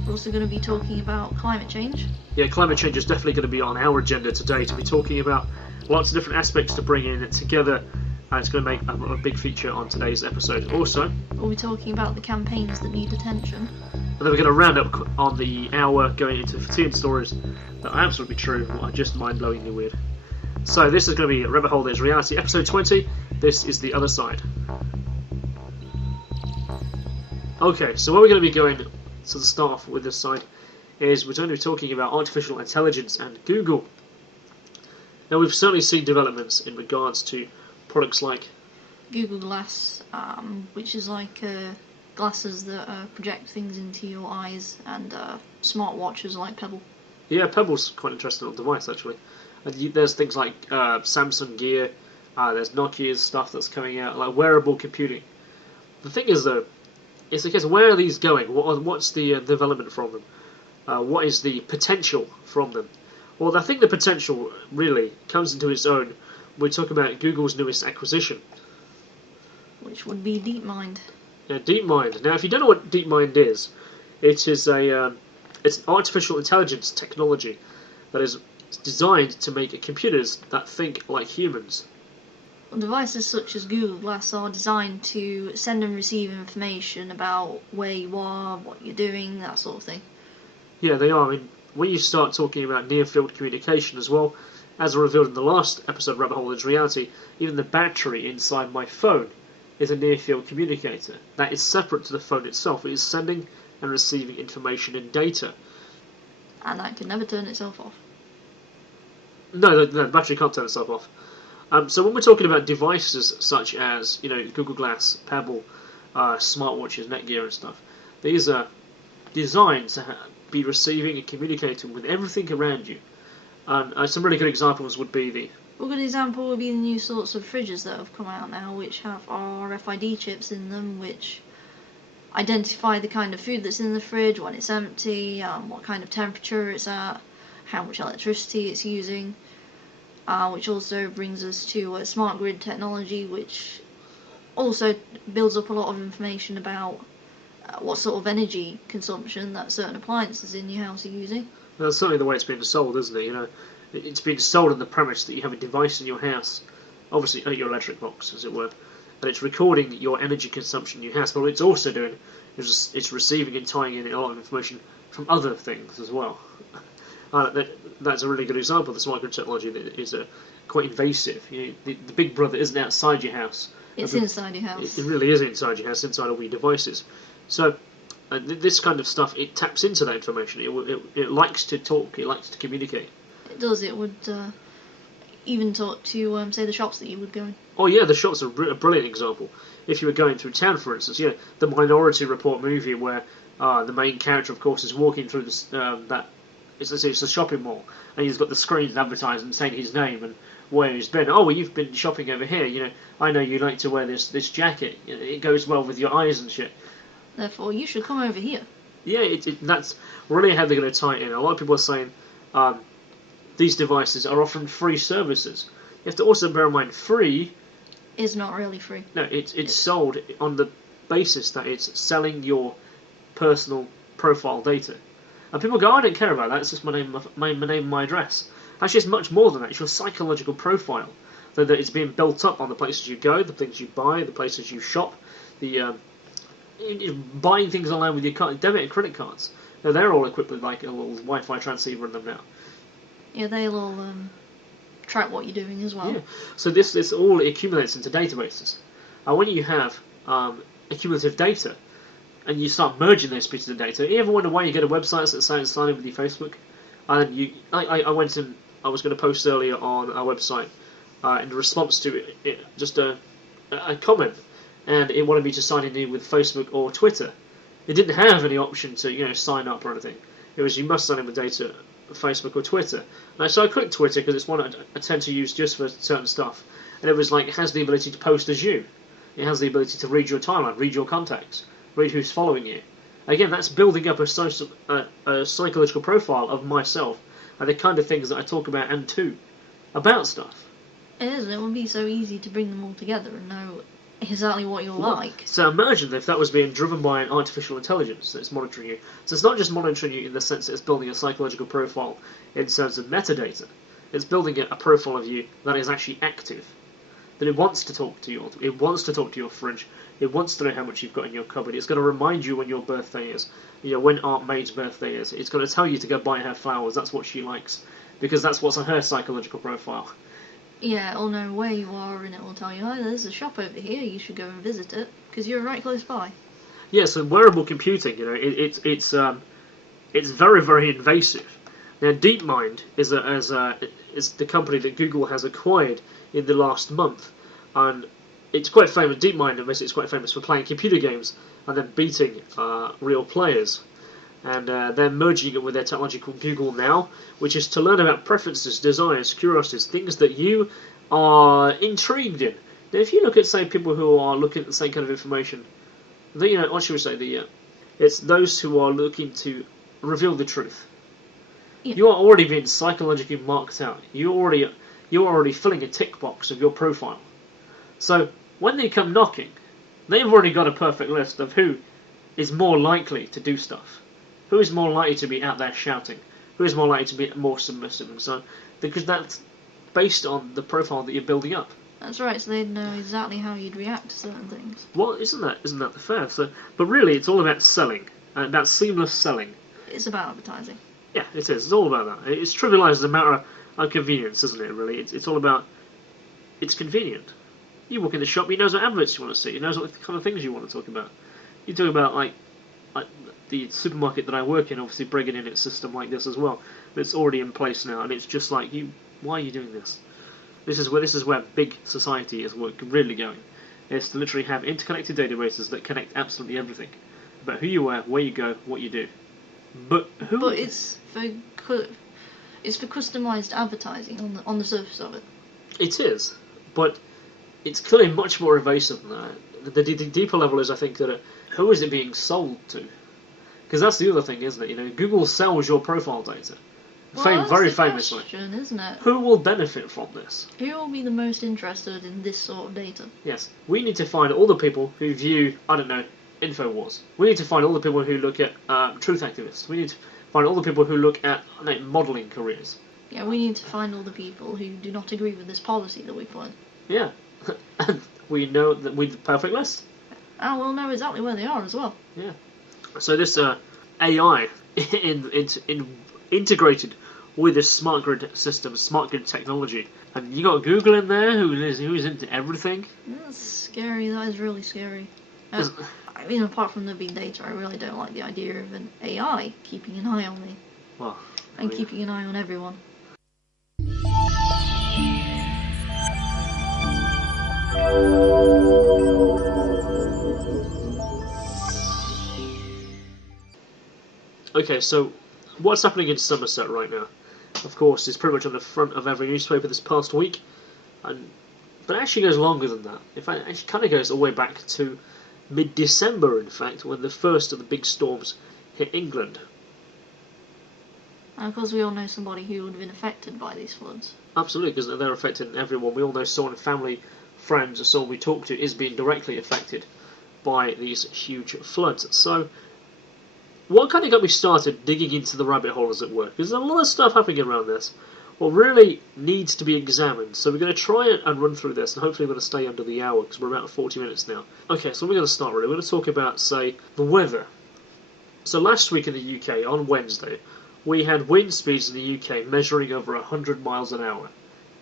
We're also going to be talking about climate change. Yeah, climate change is definitely going to be on our agenda today, to be talking about lots of different aspects to bring in together. And it's going to make a big feature on today's episode. Also, we'll be talking about the campaigns that need attention. And then we're going to round up on the hour going into 15 stories that are absolutely true, are just mind-blowingly weird. So this is going to be Rabbit Hole That Is Reality, episode 20. This is the other side. Okay, so where we're going to be going to start off with this side is we're going to be talking about artificial intelligence and Google. Now we've certainly seen developments in regards to products like Google Glass, which is like glasses that project things into your eyes, and smartwatches like Pebble. Yeah, Pebble's quite an interesting little device actually. There's things like Samsung Gear, there's Nokia's stuff that's coming out, like wearable computing. The thing is though, it's a case of where are these going? What's the development from them? What is the potential from them? Well, I think the potential really comes into its own. We talk about Google's newest acquisition, which would be DeepMind. Yeah, DeepMind. Now, if you don't know what DeepMind is, it is it's an artificial intelligence technology that is designed to make computers that think like humans. Devices such as Google Glass are designed to send and receive information about where you are, what you're doing, that sort of thing. Yeah, they are. I mean, when you start talking about near-field communication as well, as I revealed in the last episode of Rabbit Hole Is Reality, even the battery inside my phone is a near-field communicator. That is separate to the phone itself. It is sending and receiving information and data. And that can never turn itself off. No, the battery can't turn itself off. So when we're talking about devices such as, Google Glass, Pebble, smartwatches, Netgear and stuff, these are designed to be receiving and communicating with everything around you. And some really good examples would be A good example would be the new sorts of fridges that have come out now, which have RFID chips in them, which identify the kind of food that's in the fridge, when it's empty, what kind of temperature it's at, how much electricity it's using, which also brings us to smart grid technology, which also builds up a lot of information about what sort of energy consumption that certain appliances in your house are using. That's certainly the way it's been sold, isn't it? It's been sold on the premise that you have a device in your house, obviously your electric box, as it were, and it's recording your energy consumption in your house. But what it's also doing is it's receiving and tying in a lot of information from other things as well. That's a really good example of this microtechnology that is quite invasive. The Big Brother isn't outside your house. It's inside your house. It really is inside your house, inside all your devices. So this kind of stuff, it taps into that information. It likes to talk. It likes to communicate. It does. It would even talk to, say, the shops that you would go in. Oh yeah, the shops are a brilliant example. If you were going through town, for instance, the Minority Report movie where the main character, of course, is walking through it's a shopping mall, and he's got the screens advertising saying his name and where he's been. Oh, well, you've been shopping over here. I know you like to wear this jacket. It goes well with your eyes and shit. Therefore, you should come over here. Yeah, that's really how they're going to tie it in. A lot of people are saying these devices are offering free services. You have to also bear in mind, free is not really free. No, it's sold on the basis that it's selling your personal profile data. And people go, I don't care about that, it's just my name and my address. Actually, it's much more than that. It's your psychological profile. That it's being built up on the places you go, the things you buy, the places you shop, buying things online with your debit and credit cards. Now, they're all equipped with like a little Wi-Fi transceiver in them now. Yeah, they'll all track what you're doing as well. Yeah. So this all accumulates into databases. And when you have accumulative data, and you start merging those pieces of data, you ever wonder why you go to websites that say sign in with your Facebook? And I went and I was going to post earlier on our website in response to just a comment, and it wanted me to sign in with Facebook or Twitter. It didn't have any option to sign up or anything. It was you must sign in with data, Facebook or Twitter. And so I clicked Twitter because it's one I tend to use just for certain stuff. And it was like it has the ability to post as you. It has the ability to read your timeline, read your contacts, read who's following you. Again, that's building up a psychological profile of myself and the kind of things that I talk about and to about stuff. It is, and it would be so easy to bring them all together and know exactly what you're like. So imagine if that was being driven by an artificial intelligence that's monitoring you. So it's not just monitoring you in the sense that it's building a psychological profile in terms of metadata. It's building a profile of you that is actually active. That it wants to talk to you. It wants to talk to your fridge. It wants to know how much you've got in your cupboard. It's going to remind you when your birthday is. When Aunt May's birthday is. It's going to tell you to go buy her flowers. That's what she likes. Because that's what's on her psychological profile. Yeah, it'll know where you are and it will tell you, oh, there's a shop over here, you should go and visit it, because you're right close by. Yeah, so wearable computing, it's very, very invasive. Now, DeepMind is the company that Google has acquired in the last month, and it's quite famous. DeepMind, basically, is quite famous for playing computer games and then beating real players. And they're merging it with their technology called Google Now, which is to learn about preferences, desires, curiosities, things that you are intrigued in. Now, if you look at, say, people who are looking at the same kind of information, what should we say? It's those who are looking to reveal the truth. Yeah. You are already being psychologically marked out. You're already filling a tick box of your profile. So when they come knocking, they've already got a perfect list of who is more likely to do stuff. Who is more likely to be out there shouting? Who is more likely to be more submissive and so on? Because that's based on the profile that you're building up. That's right, so they'd know exactly how you'd react to certain things. Well, isn't that the fair? But really, it's all about selling, about seamless selling. It's about advertising. Yeah, it is. It's all about that. It's trivialised as a matter of convenience, isn't it, really? It's all about... It's convenient. You walk in the shop, you know what adverts you want to see, you know what kind of things you want to talk about. You talk about, like the supermarket that I work in, obviously bringing in its system like this as well. It's already in place now, and it's just like, why are you doing this? This is where big society is really going. It's to literally have interconnected databases that connect absolutely everything about who you are, where you go, what you do. But it's for customized advertising on the surface of it. It is, but it's clearly much more evasive than that. The deeper level is, I think, that who is it being sold to? Because that's the other thing, isn't it? Google sells your profile data. Well, very that's the famously. Question, isn't it? Who will benefit from this? Who will be the most interested in this sort of data? Yes. We need to find all the people who view, I don't know, InfoWars. We need to find all the people who look at truth activists. We need to find all the people who look at modelling careers. Yeah, we need to find all the people who do not agree with this policy that we put in. Yeah. and we know that with the perfect list. And we'll know exactly where they are as well. Yeah. So this AI integrated with this smart grid system, smart grid technology, and you got Google in there who's into everything. That's scary. That is really scary. I mean, apart from the big data, I really don't like the idea of an AI keeping an eye on me. Well, and keeping an eye on everyone. Okay, so what's happening in Somerset right now? Of course, it's pretty much on the front of every newspaper this past week, but it actually goes longer than that. In fact, it actually kind of goes all the way back to mid-December, in fact, when the first of the big storms hit England. And of course, we all know somebody who would have been affected by these floods. Absolutely, because they're affecting everyone. We all know someone, family, friends, or someone we talk to is being directly affected by these huge floods. So, what kind of got me started digging into the rabbit hole, as it were? Because there's a lot of stuff happening around this. What really needs to be examined. So we're going to try and run through this, and hopefully we're going to stay under the hour, because we're about 40 minutes now. Okay, so we're going to start really. We're going to talk about, say, the weather. So last week in the UK, on Wednesday, we had wind speeds in the UK measuring over 100 miles an hour.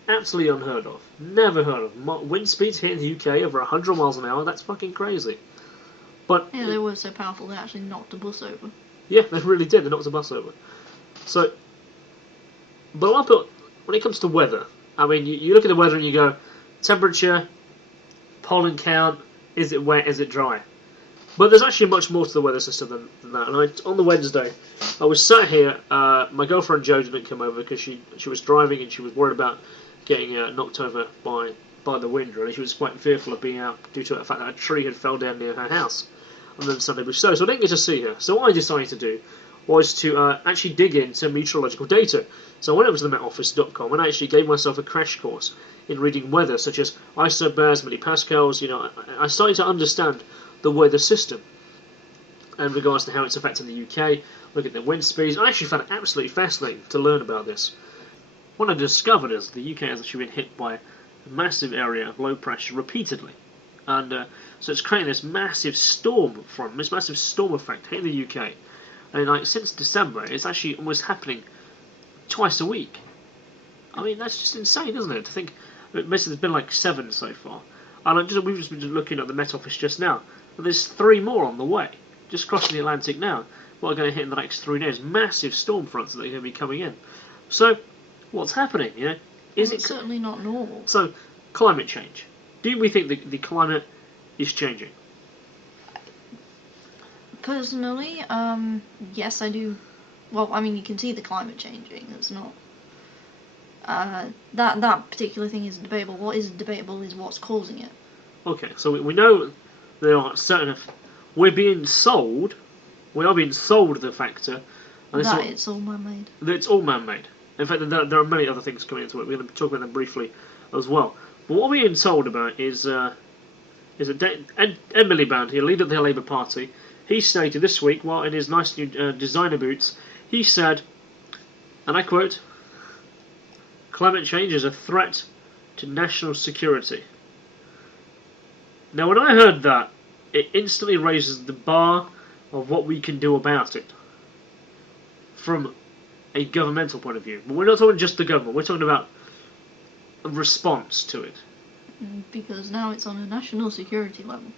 Absolutely unheard of. Never heard of. Wind speeds here in the UK over 100 miles an hour, that's fucking crazy. But yeah, they were so powerful they actually knocked a bus over. Yeah, they really did. They knocked a bus over. So, but when it comes to weather, I mean, you look at the weather and you go, temperature, pollen count, is it wet, is it dry? But there's actually much more to the weather system than that. And on the Wednesday, I was sat here, my girlfriend Jo didn't come over because she was driving and she was worried about getting knocked over by the wind, really. She was quite fearful of being out due to the fact that a tree had fell down near her house on the Sunday before. So I didn't get to see her. So what I decided to do was to actually dig into meteorological data. So I went over to the metoffice.com and I actually gave myself a crash course in reading weather, such as isobars, millipascals. You know, I started to understand the weather system in regards to how it's affecting the UK, look at the wind speeds. I actually found it absolutely fascinating to learn about this. What I discovered is the UK has actually been hit by a massive area of low pressure repeatedly. And so it's creating this massive storm front, this massive storm effect hitting the UK. And like since December, it's actually almost happening twice a week. I mean, that's just insane, isn't it? To think, basically there's been like 7 so far. And we've just been looking at the Met Office just now, and there's 3 more on the way, just crossing the Atlantic now. What are going to hit in the next 3 days? Massive storm fronts that are going to be coming in. So, what's happening? You know, is it certainly not normal? So, climate change. Do we think the climate is changing? Personally, yes, I do. Well, I mean, you can see the climate changing. It's not that particular thing is debatable. What is debatable is what's causing it. Okay, so we know there are certain. We are being sold the factor. And that it's all man-made. It's all man-made. In fact, there are many other things coming into it. We're going to talk about them briefly as well. But what we're being told about is Ed Miliband, here, leader of the Labour Party. He stated this week, while in his nice new designer boots, he said, and I quote, "Climate change is a threat to national security." Now, when I heard that, it instantly raises the bar of what we can do about it from a governmental point of view. But we're not talking just the government, we're talking about a response to it. Because now it's on a national security level.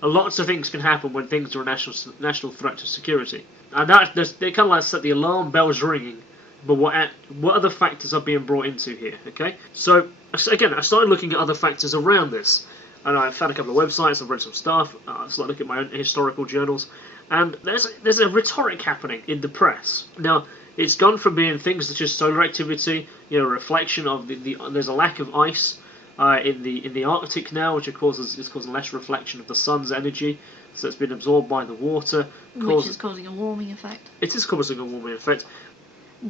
Lots of things can happen when things are a national threat to security. And that they kind of like set the alarm bells ringing. But what other factors are being brought into here, okay? So, again, I started looking at other factors around this. And I found a couple of websites, I've read some stuff, I started looking at my own historical journals. And there's a rhetoric happening in the press. Now, it's gone from being things such as solar activity, you know, a reflection of there's a lack of ice in the Arctic now, which is causing less reflection of the sun's energy, so it's been absorbed by the water, which is causing a warming effect. It is causing a warming effect.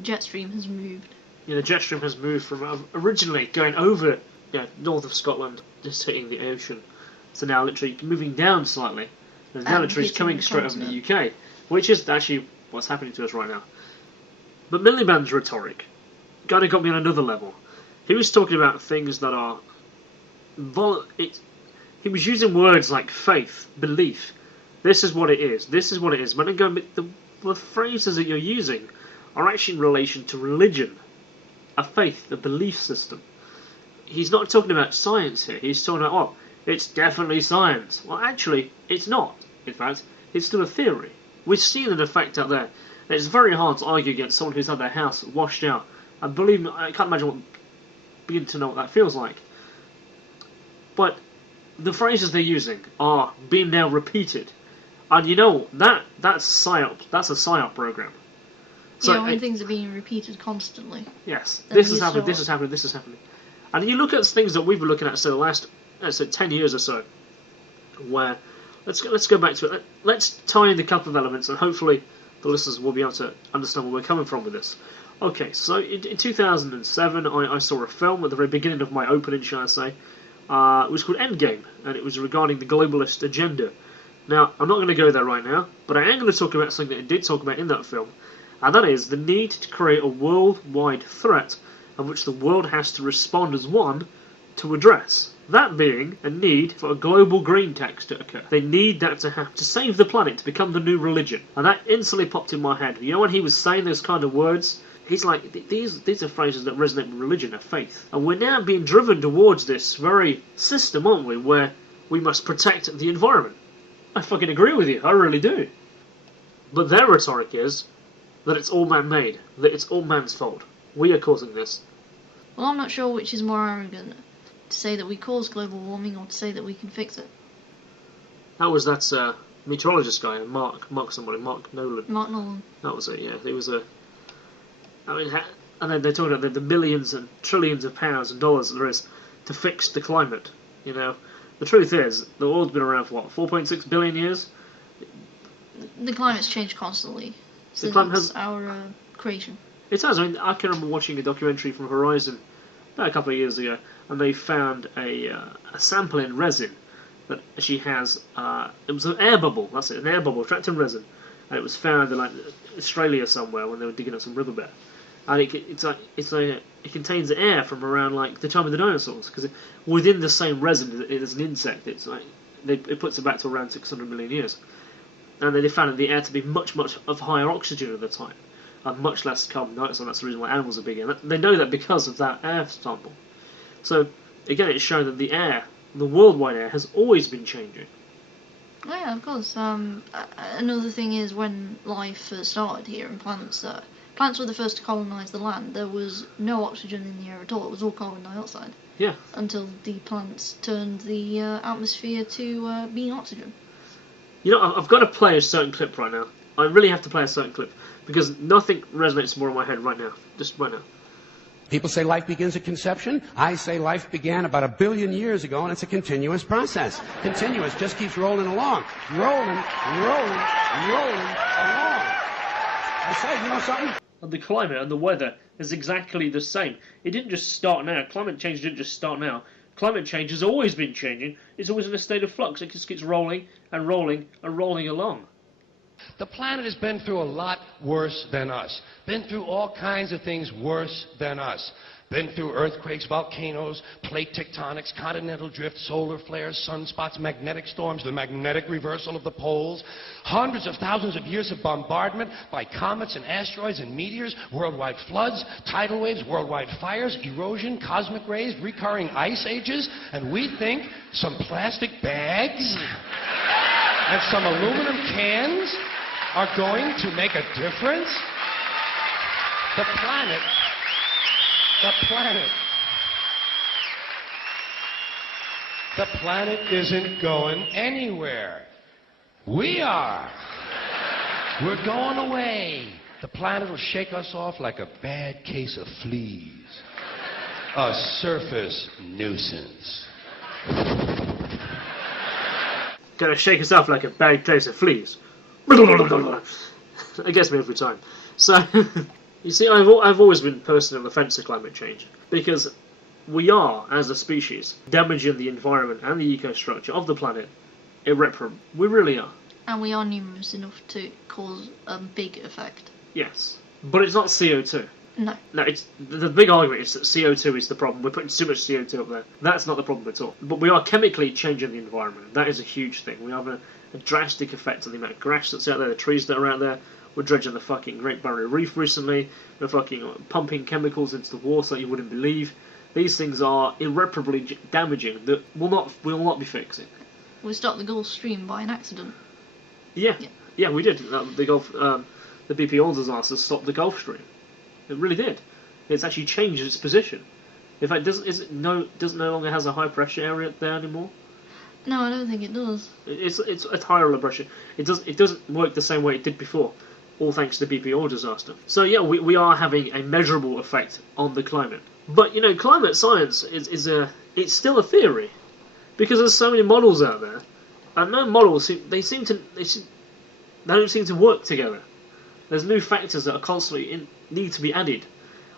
Jet stream has moved. Yeah, the jet stream has moved from originally going over north of Scotland, just hitting the ocean, so now literally moving down slightly. And now literally coming straight over the UK, which is actually what's happening to us right now. But Miliband's rhetoric kind of got me on another level. He was talking about things that are he was using words like faith, belief. This is what it is. This is what it is. But again, the phrases that you're using are actually in relation to religion, a faith, a belief system. He's not talking about science here. He's talking about, oh, it's definitely science. Well, actually, it's not. In fact, it's still a theory. We've seen an effect out there. It's very hard to argue against someone who's had their house washed out. And believe me, I can't imagine begin to know what that feels like. But the phrases they're using are being now repeated. And you know, that's PSYOP. That's a PSYOP program. So, yeah, when things are being repeated constantly. Yes. This has happened, this has happened, this has happened. And you look at things that we've been looking at, say, the last 10 years or so, where, let's go back to it. Let's tie in a couple of elements, and hopefully the listeners will be able to understand where we're coming from with this. Okay, so in 2007, I saw a film at the very beginning of my opening, shall I say. It was called Endgame, and it was regarding the globalist agenda. Now, I'm not going to go there right now, but I am going to talk about something that it did talk about in that film, and that is the need to create a worldwide threat of which the world has to respond as one to address. That being a need for a global green tax to occur. They need that to happen to save the planet, to become the new religion. And that instantly popped in my head. You know, when he was saying those kind of words, he's like, these are phrases that resonate with religion and faith. And we're now being driven towards this very system, aren't we, where we must protect the environment. I fucking agree with you, I really do. But their rhetoric is that it's all man-made, that it's all man's fault. We are causing this. Well, I'm not sure which is more arrogant, to say that we cause global warming or to say that we can fix it. That was that meteorologist guy, Mark Nolan. Mark Nolan. That was it, yeah. It was a... I mean, and then they're talking about the millions and trillions of pounds and dollars that there is to fix the climate, you know. The truth is, the world's been around for, what, 4.6 billion years? The climate's changed constantly since our creation. It has. I mean, I can remember watching a documentary from Horizon about a couple of years ago, and they found a sample in resin that she has. It was an air bubble. That's it, an air bubble trapped in resin, and it was found in like Australia somewhere when they were digging up some riverbed. And it contains air from around like the time of the dinosaurs, because within the same resin as an insect, it's like it puts it back to around 600 million years. And they found the air to be much of higher oxygen at the time, and much less carbon dioxide. That's the reason why animals are big. And they know that because of that air sample. So again, it's shown that the worldwide air, has always been changing. Oh yeah, of course. Another thing is when life first started here and plants were the first to colonise the land, there was no oxygen in the air at all. It was all carbon dioxide. Yeah. Until the plants turned the atmosphere to being oxygen. You know, I've got to play a certain clip right now. I really have to play a certain clip, because nothing resonates more in my head right now. Just right now. People say life begins at conception. I say life began about 1 billion years ago, and it's a continuous process. Continuous, just keeps rolling along. Rolling along. I say, you know something? And the climate and the weather is exactly the same. It didn't just start now. Climate change didn't just start now. Climate change has always been changing. It's always in a state of flux. It just keeps rolling and rolling and rolling along. The planet has been through a lot worse than us. Been through all kinds of things worse than us. Been through earthquakes, volcanoes, plate tectonics, continental drift, solar flares, sunspots, magnetic storms, the magnetic reversal of the poles, hundreds of thousands of years of bombardment by comets and asteroids and meteors, worldwide floods, tidal waves, worldwide fires, erosion, cosmic rays, recurring ice ages, and we think some plastic bags and some aluminum cans are going to make a difference? The planet isn't going anywhere. We are. We're going away. The planet will shake us off like a bad case of fleas. A surface nuisance. Gonna shake us off like a bad case of fleas. It gets me every time. So, you see, I've always been personally on the fence of climate change, because we are, as a species, damaging the environment and the ecostructure of the planet irreparably. We really are. And we are numerous enough to cause a big effect. Yes. But it's not CO2. No. No, it's the big argument is that CO2 is the problem. We're putting too much CO2 up there. That's not the problem at all. But we are chemically changing the environment. That is a huge thing. We have a drastic effect on the amount of grass that's out there, the trees that are out there. We're dredging the fucking Great Barrier Reef recently. We're fucking pumping chemicals into the water that you wouldn't believe. These things are irreparably damaging that we will not be fixing. We stopped the Gulf Stream by an accident. Yeah, we did. The BP oil disaster stopped the Gulf Stream. It really did. It's actually changed its position. In fact, doesn't no longer has a high pressure area there anymore. No, I don't think it does. It's at higher level pressure. It doesn't work the same way it did before, all thanks to the BP oil disaster. So yeah, we are having a measurable effect on the climate. But climate science it's still a theory, because there's so many models out there, and no models they don't seem to work together. There's new factors that are constantly need to be added,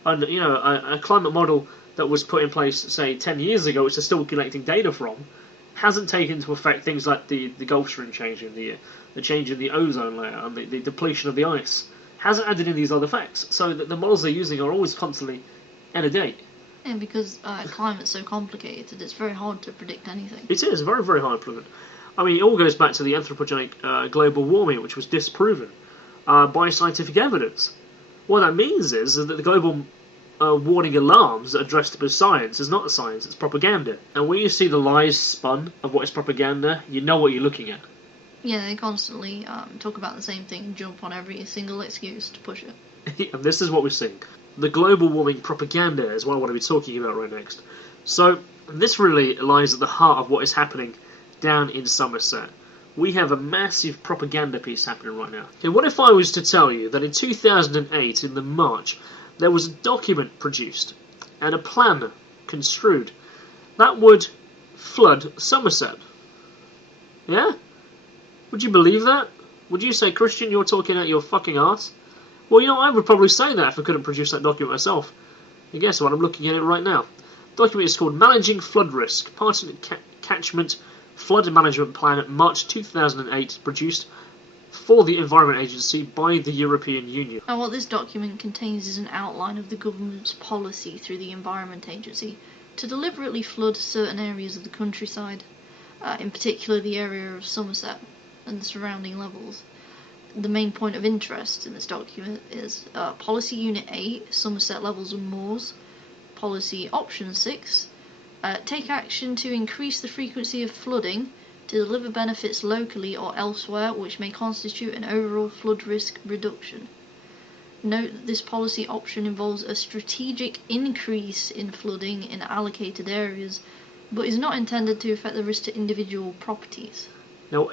and a climate model that was put in place, say 10 years ago, which they're still collecting data from, hasn't taken into effect things like the Gulf Stream changing, the change in the ozone layer, and the depletion of the ice. Hasn't added in these other facts, so that the models they're using are always constantly out of date. Yeah, because climate's so complicated, it's very hard to predict anything. It is very, very hard to predict. I mean, it all goes back to the anthropogenic global warming, which was disproven by scientific evidence. What that means is that the global warning alarms that are dressed up as science is not science, it's propaganda. And when you see the lies spun of what is propaganda, you know what you're looking at. Yeah, they constantly talk about the same thing and jump on every single excuse to push it. And this is what we're seeing. The global warming propaganda is what I want to be talking about right next. So, this really lies at the heart of what is happening down in Somerset. We have a massive propaganda piece happening right now. And what if I was to tell you that in 2008, in the March, there was a document produced and a plan construed that would flood Somerset? Yeah? Would you believe that? Would you say, Kristian, you're talking out your fucking arse? Well, I would probably say that if I couldn't produce that document myself. And guess what? I'm looking at it right now. The document is called Managing Flood Risk, Parsonage Catchment Flood Management Plan, March 2008, produced for the Environment Agency by the European Union. And what this document contains is an outline of the government's policy through the Environment Agency to deliberately flood certain areas of the countryside, in particular the area of Somerset and the surrounding levels. The main point of interest in this document is Policy Unit 8, Somerset Levels and Moors, Policy Option 6, take action to increase the frequency of flooding to deliver benefits locally or elsewhere which may constitute an overall flood risk reduction. Note that this policy option involves a strategic increase in flooding in allocated areas, but is not intended to affect the risk to individual properties. Now,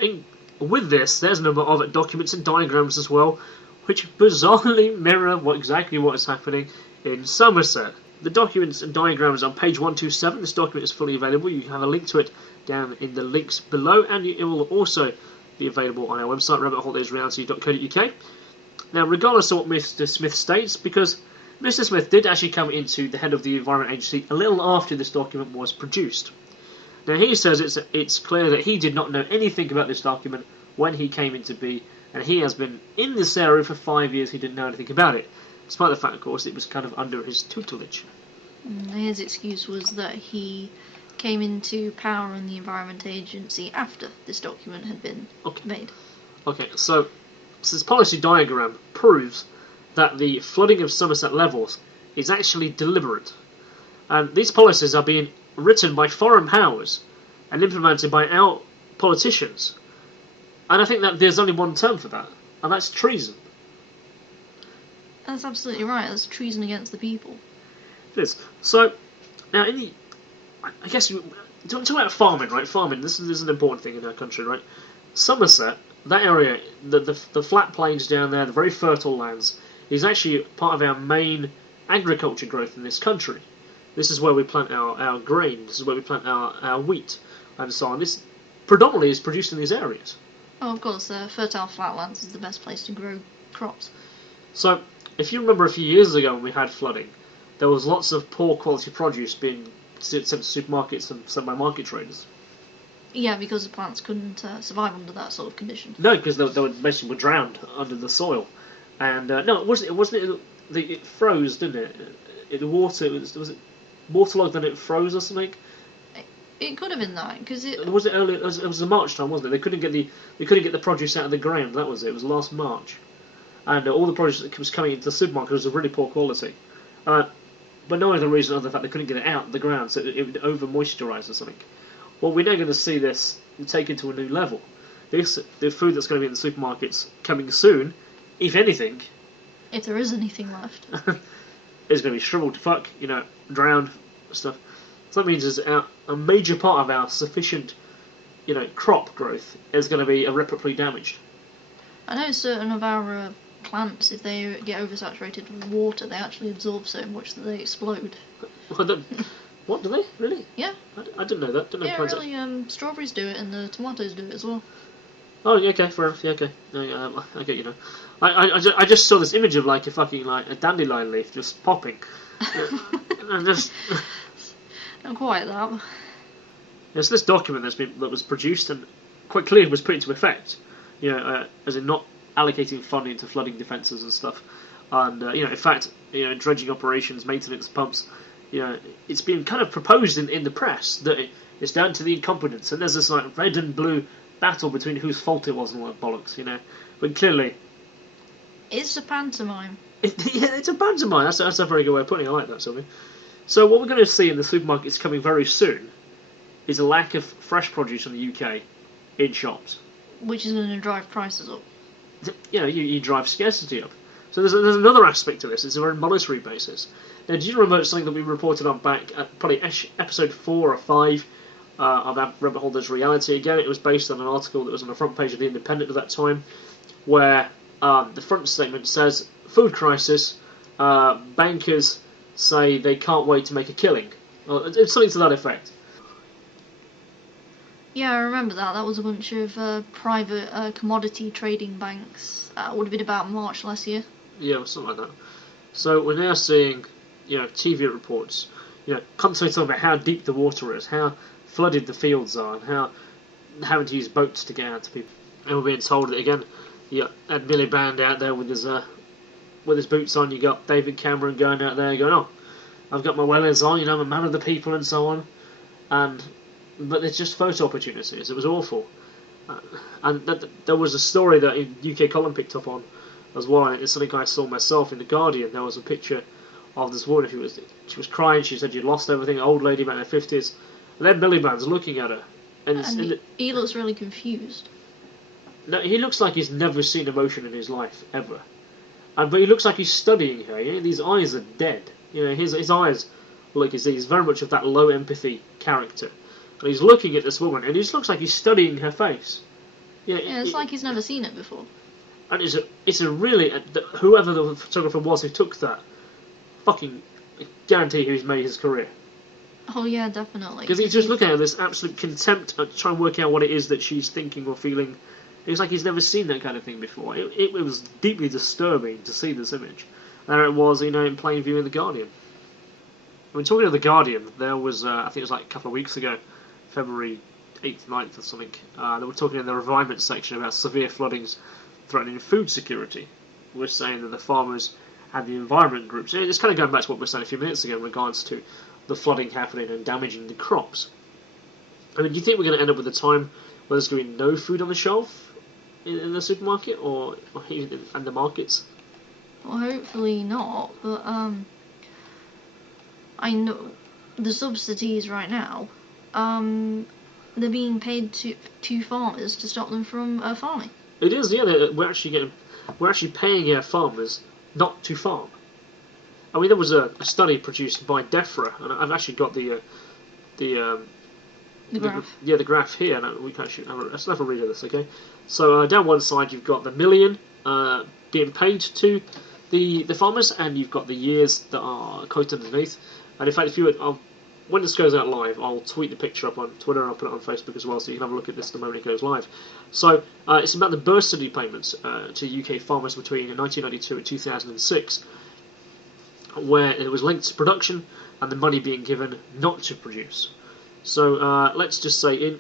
with this, there's a number of documents and diagrams as well, which bizarrely mirror exactly what is happening in Somerset. The documents and diagrams on page 127. This document is fully available. You can have a link to it down in the links below, and it will also be available on our website, rabbitholeisreality.co.uk. Now, regardless of what Mr. Smith states, because Mr. Smith did actually come into the head of the Environment Agency a little after this document was produced. Now, he says it's clear that he did not know anything about this document when he came into be, and he has been in this area for 5 years. He didn't know anything about it, despite the fact, of course, it was kind of under his tutelage. His excuse was that he came into power in the Environment Agency after this document had been made. Okay, so this policy diagram proves that the flooding of Somerset levels is actually deliberate, and these policies are being written by foreign powers and implemented by our politicians. And I think that there's only one term for that, and that's treason. That's absolutely right. That's treason against the people. It is. So, now I guess talk about farming, right? Farming. This is an important thing in our country, right? Somerset, that area, the flat plains down there, the very fertile lands, is actually part of our main agriculture growth in this country. This is where we plant our grain. This is where we plant our wheat, and so on. This predominantly is produced in these areas. Oh, of course, fertile flatlands is the best place to grow crops. So, if you remember a few years ago when we had flooding, there was lots of poor quality produce being sent to supermarkets and sold by market traders. Yeah, because the plants couldn't survive under that sort of condition. No, because they were basically drowned under the soil. And no, it wasn't it froze, didn't it? The water was it waterlogged and it froze or something? It could have been that because it was it early. It was the March time, wasn't it? They couldn't get the produce out of the ground. That was it. It was last March, and all the produce that was coming into the supermarket was of really poor quality. But no other reason other than the fact they couldn't get it out of the ground, so it would over moisturise or something. Well, we're now going to see this taken to a new level. The food that's going to be in the supermarkets coming soon, if anything, if there is anything left, is going to be shriveled to fuck, drowned stuff. So that means a major part of our sufficient, crop growth is going to be irreparably damaged. I know certain of our plants, if they get oversaturated with water, they actually absorb so much that they explode. What, do they? Really? Yeah. I didn't know that. Yeah, really, strawberries do it and the tomatoes do it as well. Oh, yeah, okay, fair enough, yeah, okay. I get I just saw this image of a fucking, a dandelion leaf just popping. And just... Not quite that. Yes, this document that was produced and quite clearly was put into effect, as in not allocating funding to flooding defences and stuff, and in fact, dredging operations, maintenance pumps, it's been kind of proposed in the press that it's down to the incompetence, and there's this red and blue battle between whose fault it was and all that bollocks, but clearly it's a pantomime. It's a pantomime. That's a very good way of putting it. I like that, Sylvie. So what we're going to see in the supermarkets coming very soon is a lack of fresh produce in the UK in shops. Which is going to drive prices up. You drive scarcity up. So there's another aspect to this. It's a very monetary basis. Now, do you remember something that we reported on back at probably episode 4 or 5 of our Rabbit Hole There's Reality? Again, it was based on an article that was on the front page of The Independent at that time, where the front statement says, food crisis, bankers say they can't wait to make a killing. Well, it's something to that effect. Yeah, I remember that. That was a bunch of private commodity trading banks. Would have been about March last year. Yeah, something like that. So we're now seeing, TV reports, concentrating about how deep the water is, how flooded the fields are, and how having to use boats to get out to people. And we're being told that again, Ed Miliband out there with his boots on. You got David Cameron going out there going, "Oh, I've got my wellers on, I'm a man of the people," and so on. But it's just photo opportunities. It was awful. And there was a story that a UK column picked up on as well, and it's something I saw myself in The Guardian. There was a picture of this woman. She was crying. She said she'd lost everything. An old lady about in her 50s. And then Miliband's looking at her. And he looks really confused. No, he looks like he's never seen emotion in his life, ever. But he looks like he's studying her. These eyes are dead. His eyes look as he's very much of that low empathy character. And he's looking at this woman, and he just looks like he's studying her face. It's like he's never seen it before. And it's a really... whoever the photographer was who took that, fucking guarantee he's made his career. Oh yeah, definitely. Because he's just looking at this absolute contempt and trying to work out what it is that she's thinking or feeling. It's like he's never seen that kind of thing before. It was deeply disturbing to see this image. There it was, in plain view in The Guardian. I mean, talking of The Guardian, there was, I think it was a couple of weeks ago, February 8th, 9th or something, they were talking in the revival section about severe floodings threatening food security. We're saying that the farmers and the environment groups, it's kind of going back to what we were saying a few minutes ago in regards to the flooding happening and damaging the crops. I mean, do you think we're going to end up with a time where there's going to be no food on the shelf in the supermarket or even in the markets? Well, hopefully not, but I know the subsidies right now, they're being paid to farmers to stop them from farming. It is, yeah. We're actually paying our farmers not to farm. I mean, there was a study produced by DEFRA, and I've actually got the graph. The graph here. And we can actually let's have a read of this, okay? So down one side you've got the million being paid to the farmers, and you've got the years that are quoted underneath. And in fact, if you would, when this goes out live, I'll tweet the picture up on Twitter and I'll put it on Facebook as well, so you can have a look at this the moment it goes live. So it's about the bursary payments to UK farmers between 1992 and 2006, where it was linked to production and the money being given not to produce. So let's just say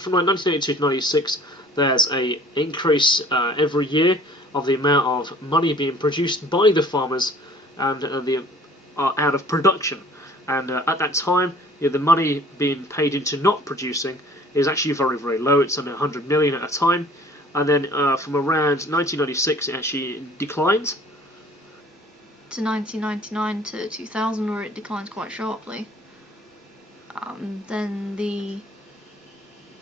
from 1982 to 96, there's a increase every year of the amount of money being produced by the farmers and out of production. And at that time, the money being paid into not producing is actually very, very low. It's under 100 million at a time. And then from around 1996, it actually declines. To 1999 to 2000, where it declines quite sharply. Then the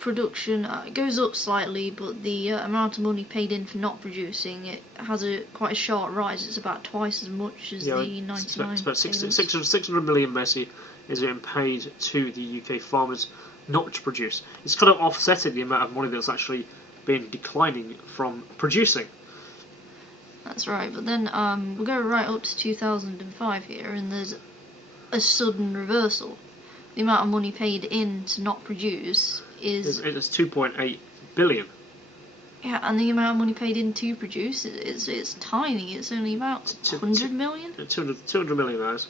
production goes up slightly, but the amount of money paid in for not producing, it has quite a sharp rise. It's about twice as much as the 99. It's about 600 million basically is being paid to the UK farmers not to produce. It's kind of offsetting the amount of money that's actually been declining from producing. That's right, but then we'll go right up to 2005 here, and there's a sudden reversal. The amount of money paid in to not produce is... It's 2.8 billion. Yeah, and the amount of money paid in to produce, it's tiny. It's only about 100 million? 200 million, that is.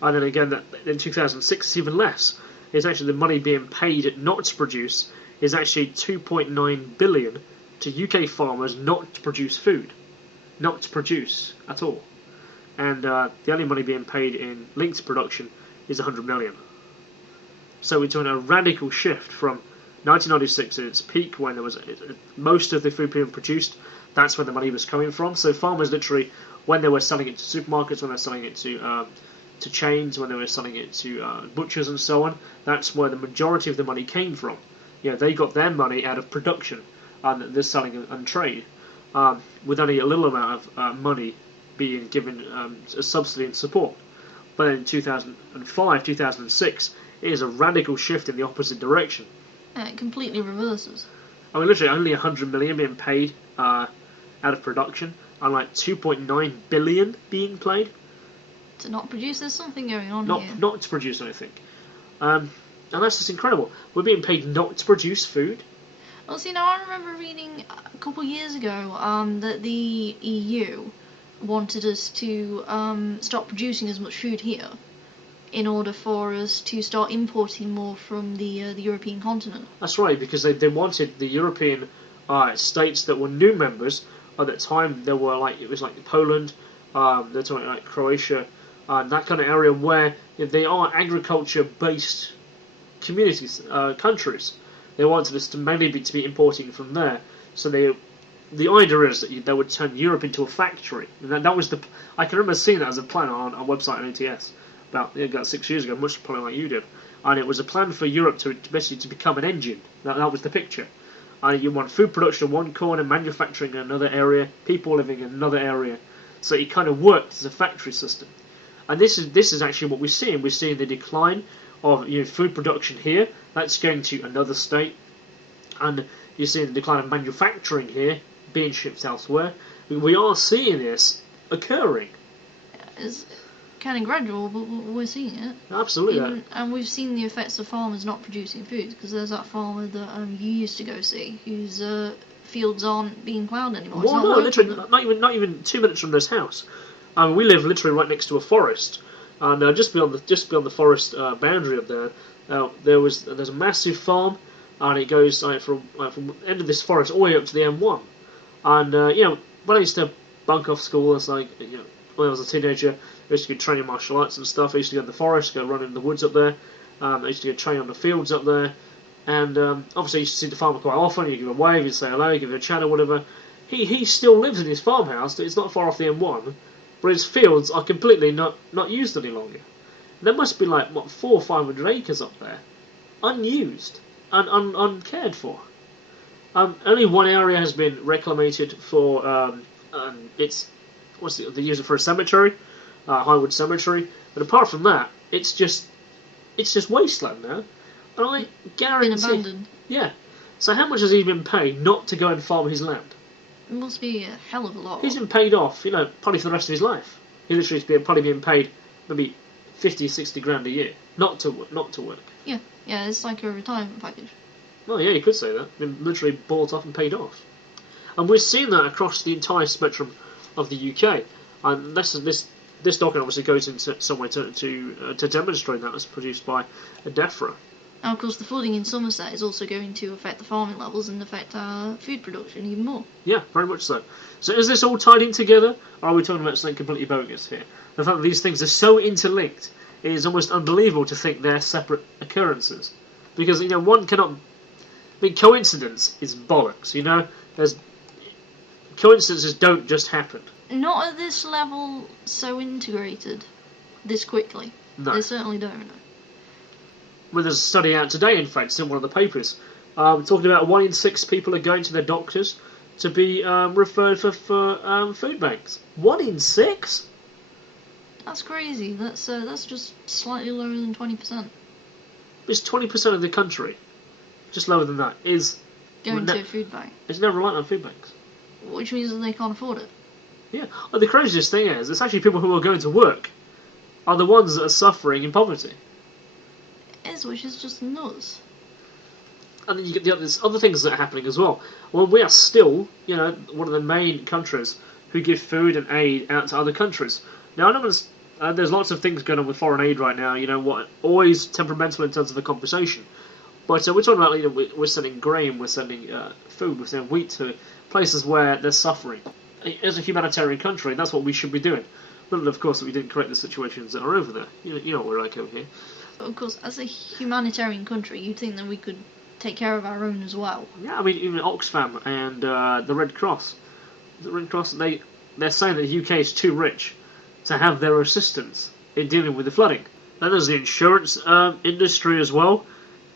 And then again, in 2006, it's even less. It's actually the money being paid not to produce is actually 2.9 billion to UK farmers not to produce food. Not to produce at all. And the only money being paid in linked to production is 100 million. So we're doing a radical shift from 1996 at its peak, when there was most of the food being produced. That's where the money was coming from. So farmers literally, when they were selling it to supermarkets, when they were selling it to chains, when they were selling it to butchers and so on, that's where the majority of the money came from. They got their money out of production and the selling and trade, with only a little amount of money being given as subsidy and support. But in 2005, 2006, it is a radical shift in the opposite direction. It completely reverses. I mean, literally only 100 million being paid out of production, and like 2.9 billion being paid to not produce. There's something going on here. Not to produce anything. And that's just incredible. We're being paid not to produce food. Well, see, now I remember reading a couple of years ago that the EU wanted us to stop producing as much food here in order for us to start importing more from the European continent. That's right, because they wanted the European states that were new members at that time. There were it was like Poland, they're talking like Croatia, that kind of area where they are agriculture-based communities, countries. They wanted us to mainly to be importing from there. So the idea is that they would turn Europe into a factory. And that was I can remember seeing that as a plan on a website on ATS about 6 years ago, much probably like you did. And it was a plan for Europe to basically to become an engine. That was the picture. And you want food production in one corner, manufacturing in another area, people living in another area. So it kind of worked as a factory system. And this is actually what we're seeing. We're seeing the decline of food production here. That's going to another state. And you're seeing the decline of manufacturing here, being shipped elsewhere. We are seeing this occurring. It's kind of gradual, but we're seeing it. Absolutely. And we've seen the effects of farmers not producing food, because there's that farmer that you used to go see, whose fields aren't being ploughed anymore. Well, no, literally, not even 2 minutes from this house. We live literally right next to a forest, and just beyond the forest boundary up there, there's a massive farm, and it goes from the end of this forest all the way up to the M1. And when I used to bunk off school, it's like when I was a teenager, I used to go training martial arts and stuff. I used to go in the forest, go run in the woods up there. I used to go train on the fields up there, and obviously I used to see the farmer quite often. You give him a wave, you say hello, you give him a chat or whatever. He still lives in his farmhouse. It's not far off the M1, but his fields are completely not used any longer. There must be 400 or 500 acres up there, unused and uncared for. Only one area has been reclamated for they use it for a cemetery, Highwood Cemetery. But apart from that, it's just wasteland now. And I guarantee, been abandoned. Yeah. So how much has he been paid not to go and farm his land? It must be a hell of a lot. He's been paid off, probably for the rest of his life. He literally is probably being paid maybe 50, 60 grand a year not to work. Yeah, it's like a retirement package. Well, yeah, you could say that. Been literally bought off and paid off. And we're seeing that across the entire spectrum of the UK. And this document obviously goes into some way to demonstrate that. It's produced by DEFRA. Now, of course, the flooding in Somerset is also going to affect the farming levels and affect our food production even more. Yeah, very much so. So is this all tied in together, or are we talking about something completely bogus here? The fact that these things are so interlinked, it is almost unbelievable to think they're separate occurrences. Because, one cannot... I mean, coincidence is bollocks, Coincidences don't just happen. Not at this level, so integrated, this quickly. No. They certainly don't. Well, there's a study out today, in fact, it's in one of the papers, talking about 1 in 6 people are going to their doctors to be referred for food banks. 1 in 6? That's crazy. That's just slightly lower than 20%. It's 20% of the country, just lower than that, is Going to a food bank. It's never reliant on food banks. Which means that they can't afford it. Yeah. Well, the craziest thing is, it's actually people who are going to work are the ones that are suffering in poverty. Which is just nuts. And then you get there's other things that are happening as well. Well, we are still, one of the main countries who give food and aid out to other countries. Now, I know there's lots of things going on with foreign aid right now, always temperamental in terms of the conversation. But we're talking about, we're sending grain, we're sending food, we're sending wheat to places where there's suffering. As a humanitarian country, that's what we should be doing. Not, of course, that we didn't create the situations that are over there. You know what we're like over here. Of course, as a humanitarian country, you'd think that we could take care of our own as well. Yeah, I mean, even Oxfam and the Red Cross. The Red Cross, they're saying that the UK is too rich to have their assistance in dealing with the flooding. And there's the insurance industry as well.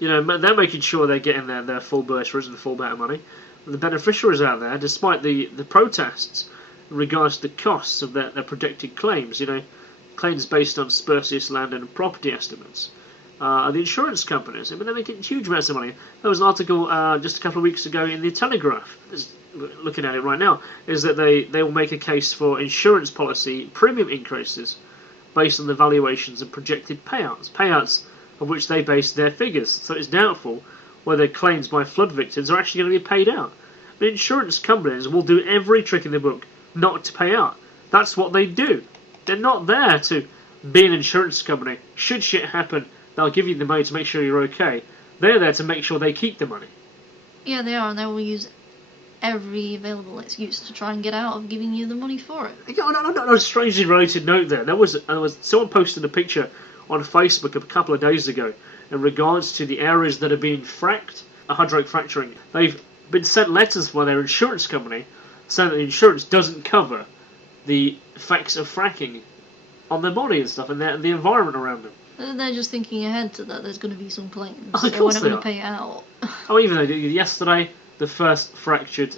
They're making sure they're getting their full bursaries and full amount of money. And the beneficiaries out there, despite the protests in regards to the costs of their projected claims, claims based on spurious land and property estimates. The insurance companies, they're making huge amounts of money. There was an article just a couple of weeks ago in the Telegraph, looking at it right now, is that they will make a case for insurance policy premium increases based on the valuations and projected payouts of which they base their figures. So it's doubtful whether claims by flood victims are actually going to be paid out. The insurance companies will do every trick in the book not to pay out. That's what they do. They're not there to be an insurance company. Should shit happen, they'll give you the money to make sure you're okay. They're there to make sure they keep the money. Yeah, they are, and they will use every available excuse to try and get out of giving you the money for it. On a strangely related note there was someone posted a picture on Facebook a couple of days ago in regards to the areas that are being fracked, hydraulic fracturing. They've been sent letters by their insurance company saying that the insurance doesn't cover the effects of fracking on their body and stuff and the environment around them. They're just thinking ahead to that. There's going to be some claims. Of So course we're they not are. going to pay it out. Oh, even though yesterday the first fractured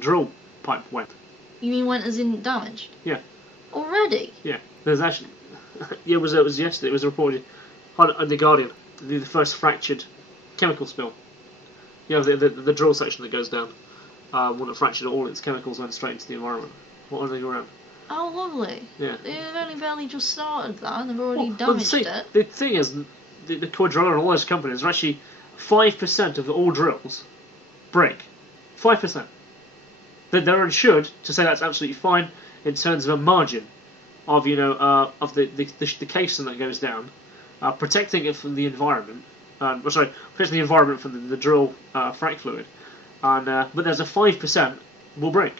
drill pipe went. You mean went as in damaged? Yeah. Already? Yeah. There's actually... yeah, it was yesterday. It was reported on The Guardian. The first fractured chemical spill. The drill section that goes down. When it fractured, all its chemicals went straight into the environment. What are they around? Oh, lovely. Yeah. They've only barely just started that and they've already damaged it. The thing is, the Quadrilla and all those companies are actually 5% of all drills break. 5%. They're insured to say that's absolutely fine in terms of a margin of of the casing that goes down, protecting it from the environment. Protecting the environment from the drill frac fluid. And but there's a 5% will break.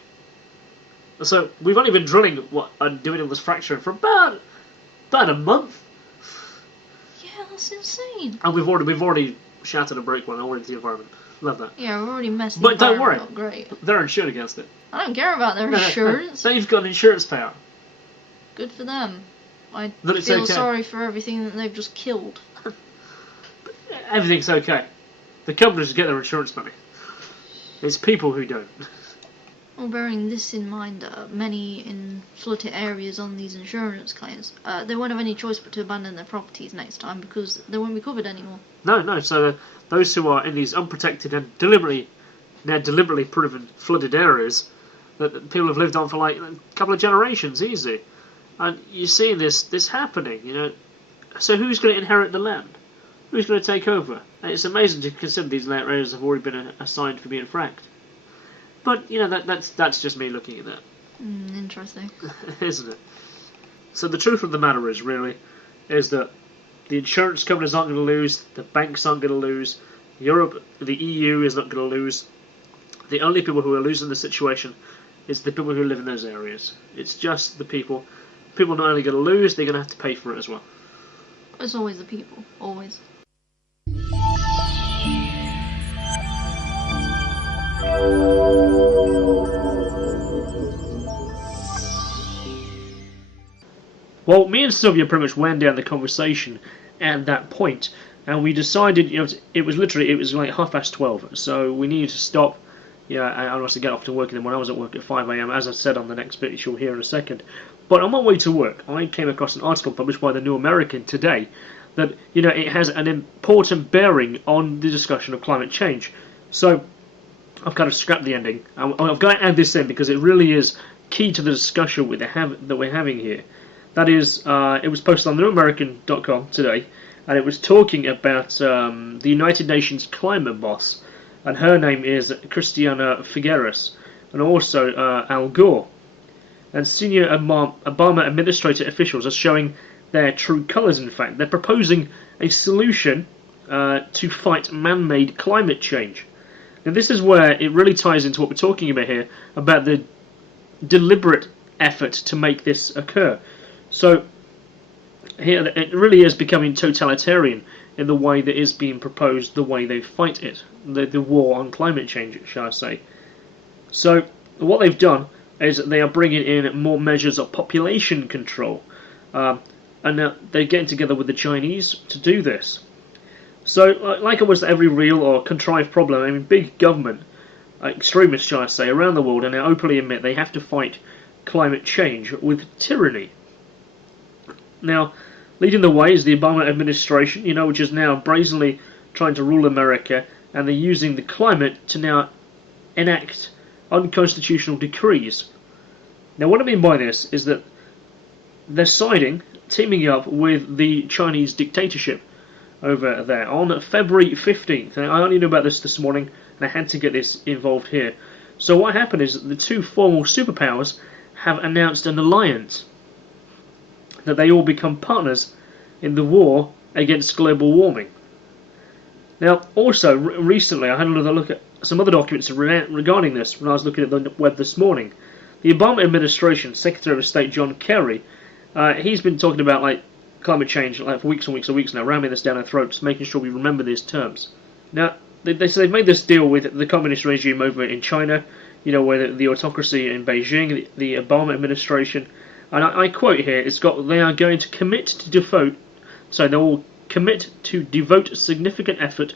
So we've only been drilling and doing all this fracturing for about a month. Yeah, that's insane. And we've already shattered and broke one all into the environment. Love that. Yeah, we've already messed the But don't worry, environment up. Great. they're insured against it. I don't care about their insurance. They've got an insurance payout. Good for them. I That it's feel okay. sorry for everything that they've just killed. Everything's okay. The companies get their insurance money. It's people who don't. Well, bearing this in mind, many in flooded areas on these insurance claims, they won't have any choice but to abandon their properties next time because they won't be covered anymore. No. So those who are in these unprotected and deliberately proven flooded areas that people have lived on for like a couple of generations, easy. And you're seeing this happening, So who's going to inherit the land? Who's going to take over? And it's amazing to consider these areas have already been assigned for being fracked. But that's just me looking at that. Interesting. Isn't it? So the truth of the matter is that The insurance companies aren't going to lose. The banks aren't going to lose. Europe, the EU is not going to lose. The only people who are losing the situation is the people who live in those areas. It's just the people. People are not only going to lose, they're going to have to pay for it as well. It's always the people. Always. Well, me and Sylvia pretty much went down the conversation at that point, and we decided, it was like 12:30, so we needed to stop. I was to get off to work, and then when I was at work at 5 a.m, as I said on the next bit, you'll hear in a second. But on my way to work, I came across an article published by the New American today that, it has an important bearing on the discussion of climate change. So, I've kind of scrapped the ending. I've got to add this in because it really is key to the discussion that we're having here. That is, it was posted on neuro-behavioral.com today, and it was talking about the United Nations climate boss, and her name is Kristian Figueres, and also Al Gore. And senior Obama administrator officials are showing their true colours, in fact. They're proposing a solution to fight man-made climate change. Now this is where it really ties into what we're talking about here, about the deliberate effort to make this occur. So here it really is becoming totalitarian in the way that is being proposed, the way they fight it, the war on climate change, shall I say. So what they've done is they are bringing in more measures of population control, and they're getting together with the Chinese to do this. So, like almost every real or contrived problem, I mean, big government, extremists, shall I say, around the world, and they openly admit they have to fight climate change with tyranny. Now, leading the way is the Obama administration, which is now brazenly trying to rule America, and they're using the climate to now enact unconstitutional decrees. Now, what I mean by this is that they're teaming up with the Chinese dictatorship over there on February 15th. And I only knew about this morning, and I had to get this involved here. So what happened is that the two formal superpowers have announced an alliance, that they all become partners in the war against global warming. Now, also, recently, I had another look at some other documents regarding this when I was looking at the web this morning. The Obama administration, Secretary of State John Kerry, he's been talking about climate change for weeks and weeks and weeks now, ramming this down our throats, making sure we remember these terms. Now, they say they've made this deal with the communist regime over in China, where the autocracy in Beijing, the Obama administration, and I quote here, they are going to commit to they will commit to devote significant effort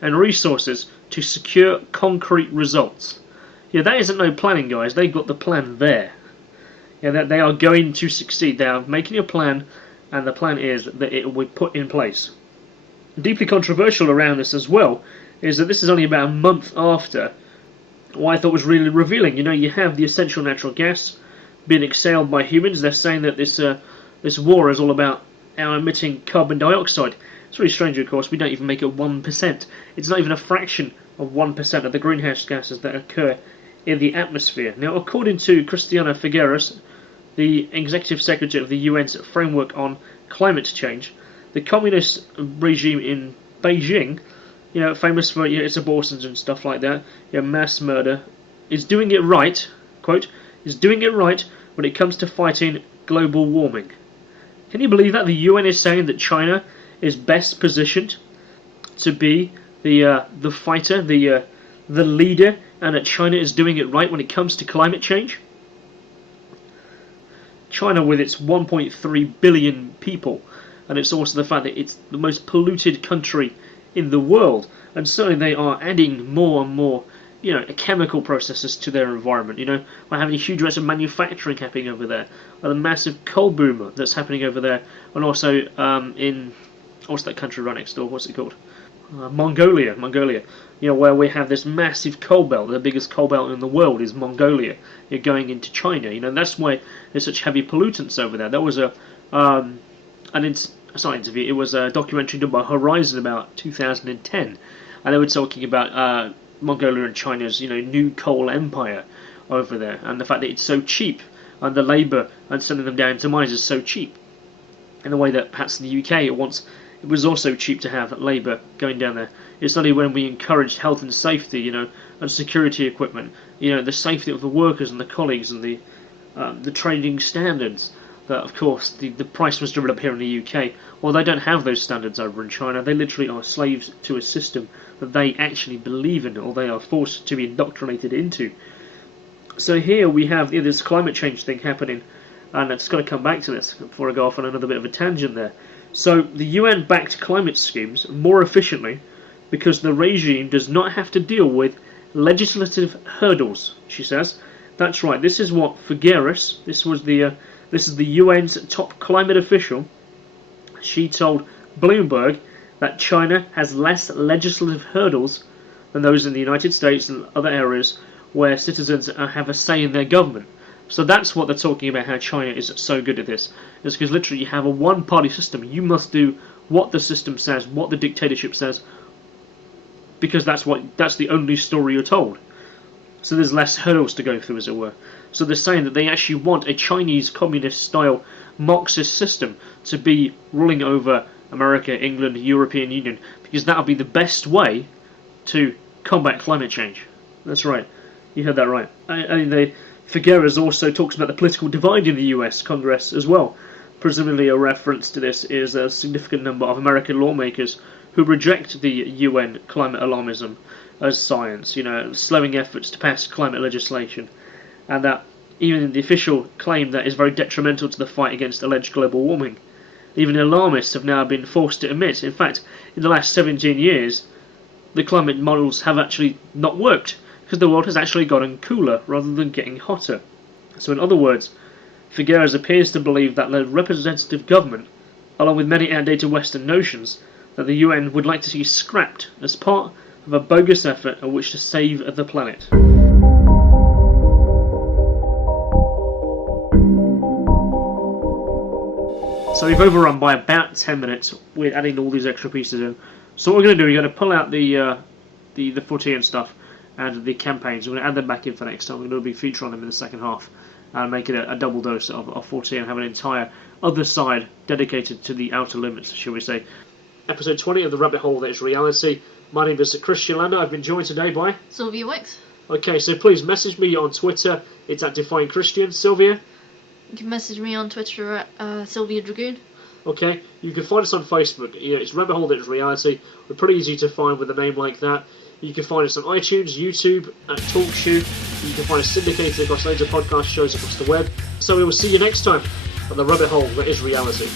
and resources to secure concrete results. That isn't no planning, guys. They've got the plan there. That they are going to succeed. They are making a plan, and the plan is that it will be put in place. Deeply controversial around this as well is that this is only about a month after what I thought was really revealing. You have the essential natural gas being exhaled by humans. They're saying that this war is all about our emitting carbon dioxide. It's really strange, of course. We don't even make it 1%. It's not even a fraction of 1% of the greenhouse gases that occur in the atmosphere. Now, according to Kristian Figueres, the Executive Secretary of the UN's Framework on Climate Change, the communist regime in Beijing, famous for its abortions and stuff like that, mass murder, is doing it right, quote, is doing it right when it comes to fighting global warming. Can you believe that? The UN is saying that China is best positioned to be the fighter, the leader, and that China is doing it right when it comes to climate change? China, with its 1.3 billion people, and it's also the fact that it's the most polluted country in the world, and certainly they are adding more and more chemical processes to their environment. We're having a huge amount of manufacturing happening over there, and a massive coal boom that's happening over there, and also in what's that country right next door? What's it called? Mongolia. Where we have this massive coal belt. The biggest coal belt in the world is Mongolia. You're going into China. That's why there's such heavy pollutants over there. There was a interview. It was a documentary done by Horizon about 2010, and they were talking about Mongolia and China's new coal empire over there, and the fact that it's so cheap, and the labour and sending them down to mines is so cheap. In the way that perhaps in the UK it wants it was also cheap to have Labour going down there. It's only when we encouraged health and safety, and security equipment, the safety of the workers and the colleagues and the trading standards, that of course the price was driven up here in the UK. Well, they don't have those standards over in China. They literally are slaves to a system that they actually believe in, or they are forced to be indoctrinated into. So here we have this climate change thing happening, and it's going to come back to this before I go off on another bit of a tangent there. So the UN backed climate schemes more efficiently because the regime does not have to deal with legislative hurdles, she says. That's right, this is what Figueres, this is the UN's top climate official, she told Bloomberg that China has less legislative hurdles than those in the United States and other areas where citizens have a say in their government. So that's what they're talking about, how China is so good at this. It's because literally you have a one-party system. You must do what the system says, what the dictatorship says, because that's the only story you're told. So there's less hurdles to go through, as it were. So they're saying that they actually want a Chinese communist-style Marxist system to be ruling over America, England, European Union, because that'll be the best way to combat climate change. That's right. You heard that right. Figueres also talks about the political divide in the US Congress as well. Presumably a reference to this is a significant number of American lawmakers who reject the UN climate alarmism as science, slowing efforts to pass climate legislation, and that even the official claim that is very detrimental to the fight against alleged global warming. Even alarmists have now been forced to admit, in fact, in the last 17 years, the climate models have actually not worked, because the world has actually gotten cooler rather than getting hotter. So in other words, Figueres appears to believe that the representative government, along with many outdated Western notions, that the UN would like to see scrapped as part of a bogus effort in which to save the planet. So we've overrun by about 10 minutes with adding all these extra pieces in. So what we're going to do, we're going to pull out the footy and stuff, and the campaigns. We're going to add them back in for next time. We're going to be featuring them in the second half and make it a double dose of 40 and have an entire other side dedicated to the outer limits, shall we say. Episode 20 of The Rabbit Hole That Is Reality. My name is Kristian Lander. I've been joined today by Sylvia Wicks. Okay, so please message me on Twitter. It's at Define Kristian. Sylvia? You can message me on Twitter at Sylvia Dragoon. Okay, you can find us on Facebook. It's Rabbit Hole That Is Reality. We're pretty easy to find with a name like that. You can find us on iTunes, YouTube, at TalkShoe. You can find us syndicated across loads of podcast shows across the web. So we will see you next time on The Rabbit Hole That Is Reality.